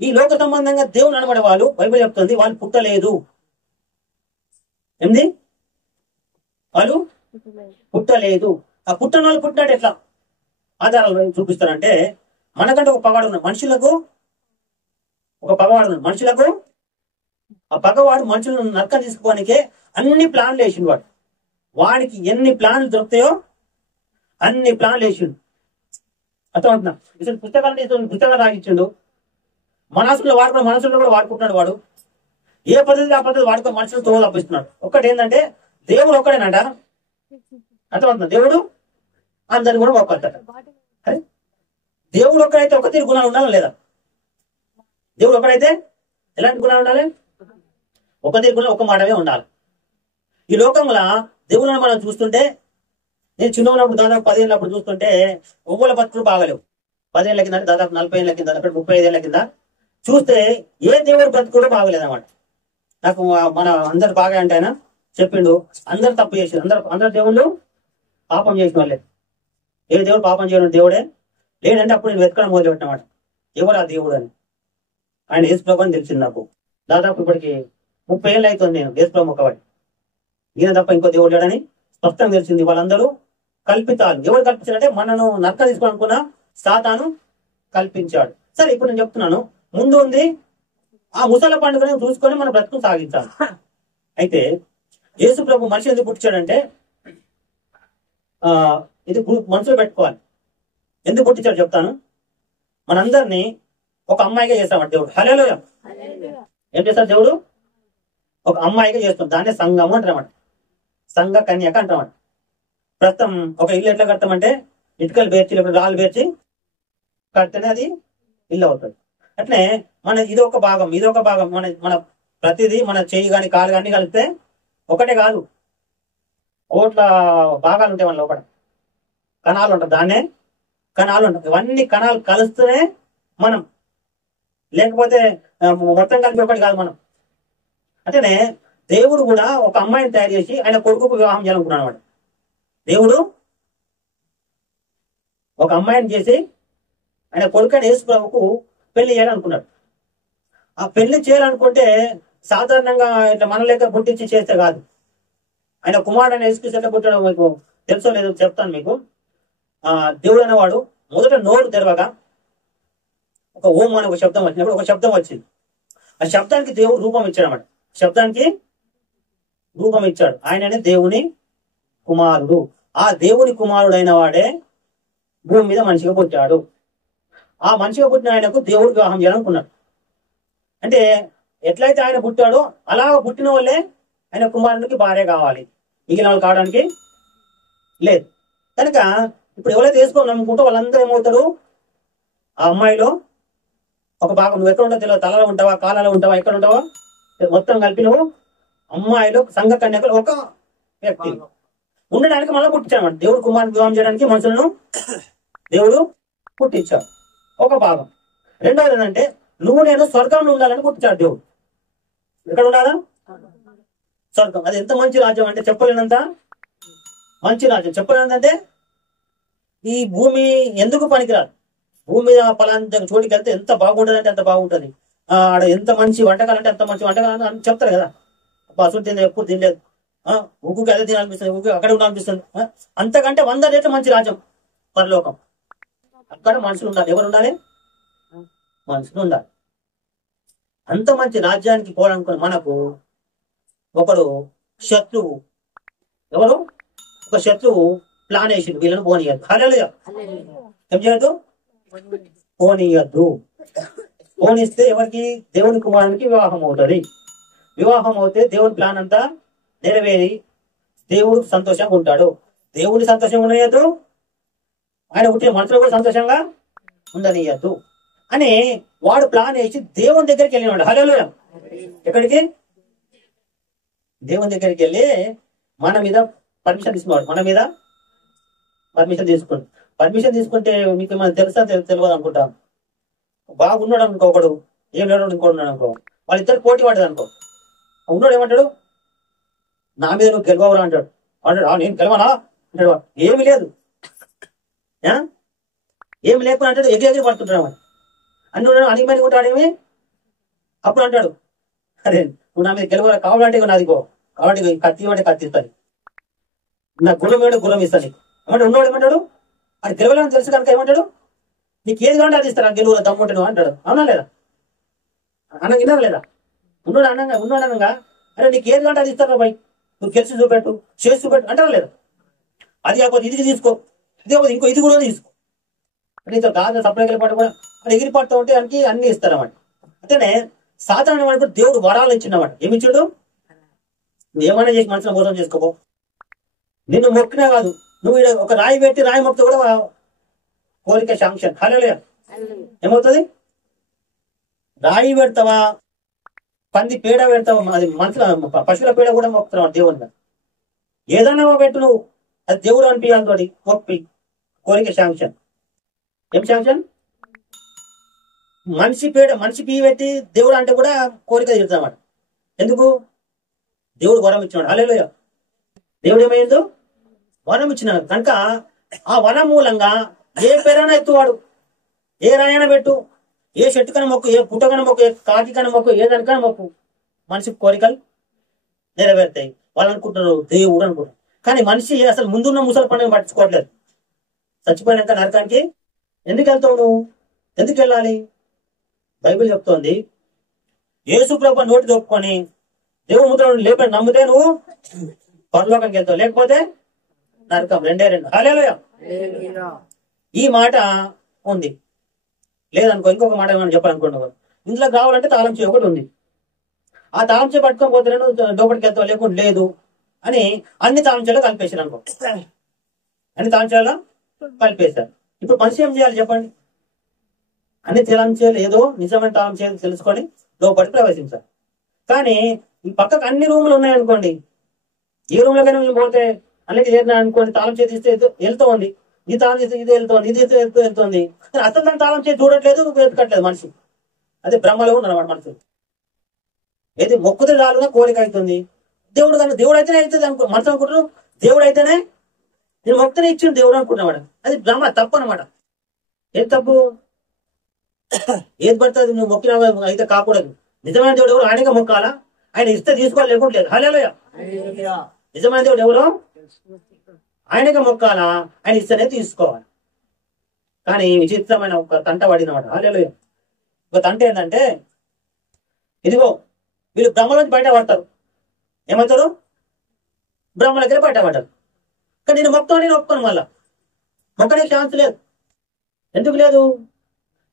ఈ లోక సంబంధంగా దేవుని అనబడే వాళ్ళు, బైబిల్ చెప్తుంది, వాళ్ళు పుట్టలేదు. ఏంది? వాళ్ళు పుట్టలేదు. ఆ పుట్టిన వాళ్ళు పుట్టినట్టు ఎట్లా ఆధారాలు చూపిస్తారంటే, మనకంటే ఒక పగవాడు ఉన్నాడు. మనుషులకు ఒక పగవాడు ఉన్నాడు. మనుషులకు ఆ పగవాడు మనుషులను నరకం తీసుకోవడానికే అన్ని ప్లాన్లు వేసిండు. వాడికి ఎన్ని ప్లాన్లు దొరుకుతాయో అన్ని ప్లాన్లు వేసిండు. అర్థమవుతున్నా? ఇతను పుస్తకాలు రాగించిండు. మనసులో వాడుకున్న మనసులో కూడా వాడుకుంటున్నాడు. వాడు ఏ పద్ధతి ఆ పద్ధతి వాడుకున్న మనుషులు తోలు అప్పిస్తున్నాడు. ఒక్కటి ఏంటంటే దేవుడు ఒక్కడేనంట. అర్థమవుతుందా? దేవుడు అందరిని కూడా ఒక్కడతాడు. దేవుడు ఒక్కడైతే ఒక తీరు గుణాలు ఉండాలా లేదా? దేవుడు ఒక్కడైతే ఎలాంటి గుణాలు ఉండాలి? ఒక తీరు గుణాలు, ఒక మాటమే ఉండాలి. ఈ లోకంలో దేవుళ్ళని మనం చూస్తుంటే, నేను చిన్న ఉన్నప్పుడు దాదాపు 10 ఏళ్ళప్పుడు చూస్తుంటే ఒవ్వల బతుకులు బాగలేవు. 10 ఏళ్ళ కింద, దాదాపు 40 ఏళ్ళ కింద, 35 ఏళ్ళ కింద చూస్తే ఏ దేవుడు బ్రతుకుడు బాగలేదన్నమాట. నాకు మన అందరు బాగా అంటే ఆయన చెప్పిండు, అందరు తప్పు చేసారు, అందరు దేవుళ్ళు పాపం చేసిన వాళ్ళే. ఏ దేవుడు పాపం చేయడం దేవుడే లేదంటే అప్పుడు నేను వెతకడం మొదలుపెట్టినమాట, ఎవరు ఆ దేవుడు అని. ఆయన యేసుప్రభు అని తెలిసింది నాకు. దాదాపు ఇప్పటికి 30 ఏళ్ళు అవుతుంది నేను యేసుప్రభు ఒకవాడి. ఈయన తప్ప ఇంకో దేవుడు లేడని స్పష్టంగా తెలిసింది. వాళ్ళందరూ కల్పితాలు. ఎవరు కల్పించారంటే మనను నరక తీసుకోవాలనుకున్న సాతాను కల్పించాడు. సరే, ఇప్పుడు నేను చెప్తున్నాను, ముందు ఉంది ఆ ముసల పండుగను చూసుకొని మన బ్రతుకు సాగించాలి. అయితే యేసు ప్రభు మనిషి ఎందుకు పుట్టించాడంటే, ఇది మనసులో పెట్టుకోవాలి. ఎందుకు పుట్టించాడు చెప్తాను. మనందరినీ ఒక అమ్మాయిగా చేస్తాడు దేవుడు. హల్లెలూయా. ఏం చేస్తాడు దేవుడు? ఒక అమ్మాయిగా చేస్తాం. దాన్నే సంఘము అంటారన్నమాట. సంఘ కన్యక అంటామట. ప్రస్తుతం ఒక ఇల్లు ఎట్లా కడతామంటే, ఇటుకలు పేర్చి లేకపోతే రాళ్ళు పేర్చి కడితేనే అది ఇల్లు అవుతుంది. అట్లే మన ఇదొక భాగం, ఇదొక భాగం. మన ప్రతిదీ మన చెయ్యి కానీ కాలు కానీ కలిపితే ఒకటే కాదు, కోట్ల భాగాలు ఉంటాయి మన లోపల. కణాలు ఉంటాయి, దాన్నే కణాలు ఉంటాయి. ఇవన్నీ కణాలు కలిస్తేనే మనం, లేకపోతే మొత్తం కలిపి ఒకటి కాదు మనం. అంటేనే దేవుడు కూడా ఒక అమ్మాయిని తయారు చేసి ఆయన కొడుకుకు వివాహం చేయాలనుకున్నాడు అనమాట. దేవుడు ఒక అమ్మాయిని చేసి ఆయన కొడుకు యేసు ప్రభువుకు పెళ్లి చేయాలనుకున్నాడు. ఆ పెళ్లి చేయాలనుకుంటే సాధారణంగా ఇట్లా మన లేక పుట్టించి చేస్తే కాదు. ఆయన కుమారుడు యేసుక్రీస్తు ఎట్లా పుట్టాడో మీకు తెలుసో లేదో చెప్తాను మీకు. దేవుడు అనేవాడు మొదట నోరు తెరవగా ఒక ఓం అనే ఒక శబ్దం వచ్చినప్పుడు ఒక శబ్దం వచ్చింది. ఆ శబ్దానికి దేవుడు రూపం ఇచ్చాడు అన్నమాట. శబ్దానికి రూపం ఇచ్చాడు. ఆయననే దేవుని కుమారుడు. ఆ దేవుని కుమారుడైన వాడే భూమి మీద మనిషిగా పుట్టాడు. ఆ మనిషిగా పుట్టిన ఆయనకు దేవుడు వివాహం చేయాలనుకున్నాడు. అంటే ఎట్లయితే ఆయన పుట్టాడో అలా పుట్టిన వాళ్ళే ఆయన కుమారునికి భార్య కావాలి, మిగిలిన వాళ్ళు కావడానికి లేదు. కనుక ఇప్పుడు ఎవరైతే వేసుకోవాలి అనుకుంటో వాళ్ళందరూ ఏమవుతారు, ఆ అమ్మాయిలో ఒక భాగం. నువ్వు ఎక్కడ ఉంటావు తెలియదు, తలలో ఉంటావా, కాలలో ఉంటావా, ఎక్కడ ఉంటావా, మొత్తం కలిపి నువ్వు అమ్మాయిలో సంఘ కన్యకలు ఒక వ్యక్తి ఉండడానికి మళ్ళీ పుట్టించాడు. దేవుడు కుమారుని వివాహం చేయడానికి మనుషులను దేవుడు పుట్టించాడు, ఒక భాగం. రెండవది ఏంటంటే నువ్వు నేను స్వర్గంలో ఉండాలని పుట్టించాడు దేవుడు. ఎక్కడ ఉండాలా? స్వర్గం. అది ఎంత మంచి రాజ్యం అంటే చెప్పలేనంత మంచి రాజ్యం. చెప్పలేనంటే ఈ భూమి ఎందుకు పనికిరాదు. భూమి మీద పలాంటి చోటికి వెళ్తే ఎంత బాగుంటది అంటే అంత బాగుంటది. ఆడ ఎంత మంచి వంటకాలు అంటే అంత మంచి వంటకాలు అని చెప్తారు కదా. అసలు తింది ఎప్పుడు తినలేదు, ఉగ్గుకి అదే తినాలనిపిస్తుంది, ఉగ్గు అక్కడే ఉండాలనిపిస్తుంది. అంతకంటే 100 రెట్లు మంచి రాజ్యం పరలోకం. అక్కడ మనుషులు ఉండాలి. ఎవరు ఉండాలి? మనుషులు ఉండాలి. అంత మంచి రాజ్యానికి పోవాలనుకున్న మనకు ఒకడు శత్రువు. ఎవరు? ఒక శత్రువు ప్లాన్ వేసిండు వీళ్ళని పోనీయద్దు. హల్లెలూయా. ఏం చేయొద్దు? పోనీయద్దు. పోనిస్తే ఎవరికి? దేవుని కుమారునికి వివాహం అవుతుంది. వివాహం అవుతే దేవుని ప్లాన్ అంతా నెరవేరి దేవుడు సంతోషంగా ఉంటాడు. దేవుడి సంతోషంగా ఉండనియద్దు, ఆయన పుట్టిన మనుషులు కూడా సంతోషంగా ఉండనియద్దు అని వాడు ప్లాన్ వేసి దేవుని దగ్గరికి వెళ్ళినాడు. హల్లెలూయా. ఎక్కడికి? దేవుని దగ్గరికి వెళ్ళి మన మీద పర్మిషన్ తీసుకున్నాడు. మన మీద పర్మిషన్ తీసుకుంటాడు. పర్మిషన్ తీసుకుంటే మీకు మనం తెలుసా తెలియదు అనుకుంటా. బాగున్నాడు అనుకో ఒకడు, ఏం లేడు ఇంకోడు ఉన్నాడు అనుకో, వాళ్ళిద్దరు పోటీ పడ్డది అనుకో. ఉన్నాడు ఏమంటాడు? నా మీద నువ్వు గెలవరా అంటాడు. అంటాడు నేను గెలవనా అంటాడు. ఏమి లేదు, ఏమి లేకుండా అంటాడు. ఎగిరి పడుతుంటాడు అన్నాడు. అనిమని ఉంటాడేమి అప్పుడు అంటాడు, అరే నువ్వు నా మీద గెలవరా, కావాలంటే నాదిగో, కాబట్టి కత్తి ఇవ్వంటే కత్తి ఇస్తాను, నా గుర్రం ఏమంటే గుర్రం ఇస్తాను నీకు ఏమంటే. ఉన్నవాడు ఏమంటాడు? అది గెలవాలని తెలుసు కనుక ఏమంటాడు? నీకు ఏది కావాలంటే అది ఇస్తారా, గెలువులో దమ్ముంటాను అంటాడు. అవునా లేదా? అన్నం విన్నారా లేదా? ఉన్నాడు అనగా అరే నీకు ఏది కావాలంటే అది ఇస్తారా బాయ్, నువ్వు గెలిచి చూపెట్టు, చేసి చూపెట్టు అంటారా లేదా? అది కాకపోతే ఇది తీసుకో, ఇది కాకపోతే ఇంకో ఇది కూడా తీసుకో అంటే కాదు. సప్లైకి పాటు కూడా అది ఎగిరి పడుతూ ఉంటే దానికి అన్ని ఇస్తారన్నమాట. అంటేనే సాధారణ వాడికి దేవుడు వరాలు ఇచ్చినమాట. ఏమిచ్చాడు? నువ్వు ఏమైనా చేసి మనసులో మోసం చేసుకోపో. నిన్ను మొక్కినా కాదు, నువ్వు ఒక రాయి పెట్టి రాయి మొక్కితే కూడా కోరిక శాంక్షన్. హల్లెలూయా. ఏమవుతుంది? రాయి పెడతావా, పంది పేడ పెడతావా, అది మనుషుల పశువుల పేడ కూడా మొక్కుతున్నావు దేవుడిగా. ఏదైనా పెట్టు నువ్వు, అది దేవుడు అనిపించాలి తోటి మొక్కి కోరిక శాంక్షన్. ఏం శాంక్షన్? మనిషి పేడ మనిషి పీ పెట్టి దేవుడు అంటే కూడా కోరిక తీరుతామాట. ఎందుకు? దేవుడు వరం ఇచ్చినాడు. హల్లెలూయా. దేవుడు ఏమైందో వరం ఇచ్చినాడు కనుక ఆ వరం మూలంగా ఏ పేరైనా ఎత్తువాడు, ఏ రాయన పెట్టు, ఏ చెట్టుకన మొక్కు, ఏ పుట్టకన మొక్కు, ఏ కాకికన మొక్కు, ఏ దానికన మొక్కు, మనిషి కోరికలు నెరవేరుతాయి. వాళ్ళు అనుకుంటున్నారు దేవుడు అనుకుంటారు. కానీ మనిషి అసలు ముందున్న ముసలి పండుగ పట్టించుకోవట్లేదు. చచ్చిపోయినాక నరకానికి ఎందుకు వెళ్తావు నువ్వు? ఎందుకు వెళ్ళాలి? బైబిల్ చెప్తోంది యేసు ప్రభువు నోటి దొప్పుకొని దేవుడు ముద్రను లేపని నమ్మితే నువ్వు పరలోకానికి వెళ్తావు, లేకపోతే నరకం. రెండే రెండు. హల్లెలూయా. ఈ మాట ఉంది. లేదనుకో ఇంకొక మాట ఏమైనా చెప్పాలనుకుంటున్నావు. ఇంట్లో కావాలంటే తాళం చేయి ఒకటి ఉంది. ఆ తాళం చేయి పట్టుకొని పోతే నువ్వు లోపలికి వెళ్తావు, లేకుండా లేదు అని అన్ని తాళం చేయాలో కలిపేశారు అనుకో. అన్ని తాళం చేయాలో కలిపేశారు. ఇప్పుడు మనిషి ఏం చేయాలి చెప్పండి? అన్ని తాళం చేయాలి, ఏదో నిజమైన తాళం చేయాలి తెలుసుకొని లోపలికి ప్రవేశించాలి. కానీ ఈ పక్కకు అన్ని రూములు ఉన్నాయనుకోండి, ఏ రూమ్ లోకైనా మేము పోతే అన్నిటి చేరినా అనుకోండి, తాళం చేతి ఇస్తే వెళ్తూ ఉంది, ఈ తాళం చేస్తే ఇది వెళ్తుంది, ఇది వెళ్తుంది. అసలు దాన్ని తాళం చేతి చూడట్లేదు, వెతకట్లేదు మనిషి. అదే భ్రమలో ఉన్నారన్నమాట మనుషులు. ఏది మొక్కుతే చాలుగా కోరిక అవుతుంది. దేవుడు కానీ దేవుడు అయితేనే అవుతుంది అనుకో. మనసు అనుకుంటారు దేవుడు అయితేనే నేను మొక్కుతేనే ఇచ్చిన దేవుడు అనుకుంటున్నాడు. అది భ్రమ, తప్పు అనమాట. ఏది తప్పు? ఏది పడుతుంది నువ్వు మొక్కిన అయితే కాకూడదు. నిజమైన దేవుడు ఎవరు? ఆయనగా మొక్కాలా, ఆయన ఇస్తే తీసుకోవాలి, లేకుంటలేదు. హల్లెలూయా. నిజమైన దేవుడు ఎవరు? ఆయనగా మొక్కాలా, ఆయన ఇస్తేనే తీసుకోవాలి. కానీ విచిత్రమైన ఒక తంట పడినమాట. హల్లెలూయా. ఒక తంట ఏంటంటే, ఇదిగో వీళ్ళు బ్రహ్మలోంచి బయట పడతారు. ఏమవుతారు? బ్రహ్మలకి బయట పడ్డారు. కానీ నేను మొక్కను, నేను ఒప్పుకోను. మళ్ళా మొక్కనే ఛాన్స్ లేదు. ఎందుకు లేదు?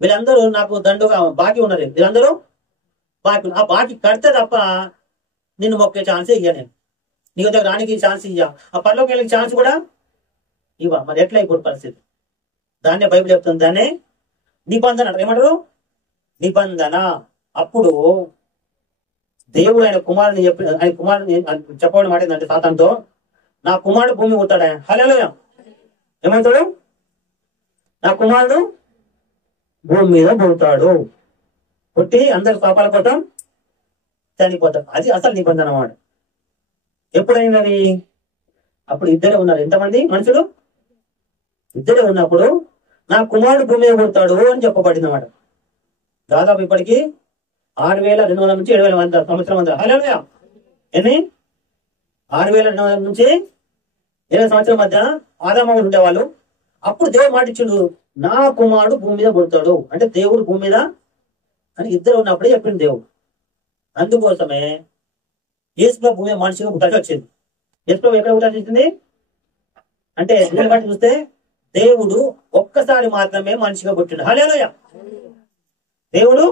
వీళ్ళందరూ నాకు దండుగా బాకీ ఉన్నారు. వీళ్ళందరూ బాకీ, ఆ బాకీ కడితే తప్ప నిన్ను మొక్కే ఛాన్సే ఇయ్య. నేను నీ దగ్గర రానికి ఛాన్స్ ఇయ్య, ఆ పనిలోకి వెళ్ళే ఛాన్స్ కూడా ఇవ్వ. మరి ఎట్లా ఇప్పుడు పరిస్థితి? దాన్నే బైబిల్ చెప్తుంది, దాన్నే నిబంధన అంటారు. ఏమంటారు? నిబంధన. అప్పుడు దేవుడు ఆయన కుమారుని చెప్పి, ఆయన కుమారుని చెప్పడం మాట ఏంటంటే సాతానుతో, నా కుమారుడు భూమి పుట్టాడు. ఆయన హల్లెలూయా. ఏమంటాడు? నా కుమారుడు భూమి మీద పుడతాడు, పుట్టి అందరి పాపాల కోసం చనిపోతాడు. అది అసలు నిబంధన అన్నమాట. ఎప్పుడైనది? అప్పుడు ఇద్దరే ఉన్నారు. ఎంతమంది మనుషులు? ఇద్దరే ఉన్నప్పుడు నా కుమారుడు భూమి మీద పుడతాడు అని చెప్పబడింది అన్నమాట. దాదాపు ఇప్పటికి 6200 నుంచి 7000 సంవత్సరం అంతా. హల్లెలూయా. ఎన్ని? 6200 నుంచి 2000 సంవత్సరం మధ్య ఆదాము ఉండేవాళ్ళు. అప్పుడు దేవుడు మాట ఇచ్చిండు, నా కుమారుడు భూమి మీద పుడతాడు అంటే దేవుడు భూమి మీద అని ఇద్దరు ఉన్నప్పుడే చెప్పింది దేవుడు. అందుకోసమే యేసు భూమి మీద మనిషిగా పుట్టాల్సి వచ్చింది. యేసు ఎక్కడ పుట్టాల్సి వచ్చింది? అంటే దీన్ని బట్టి చూస్తే దేవుడు ఒక్కసారి మాత్రమే మనిషిగా పుట్టిండు. హల్లెలూయా. దేవుడు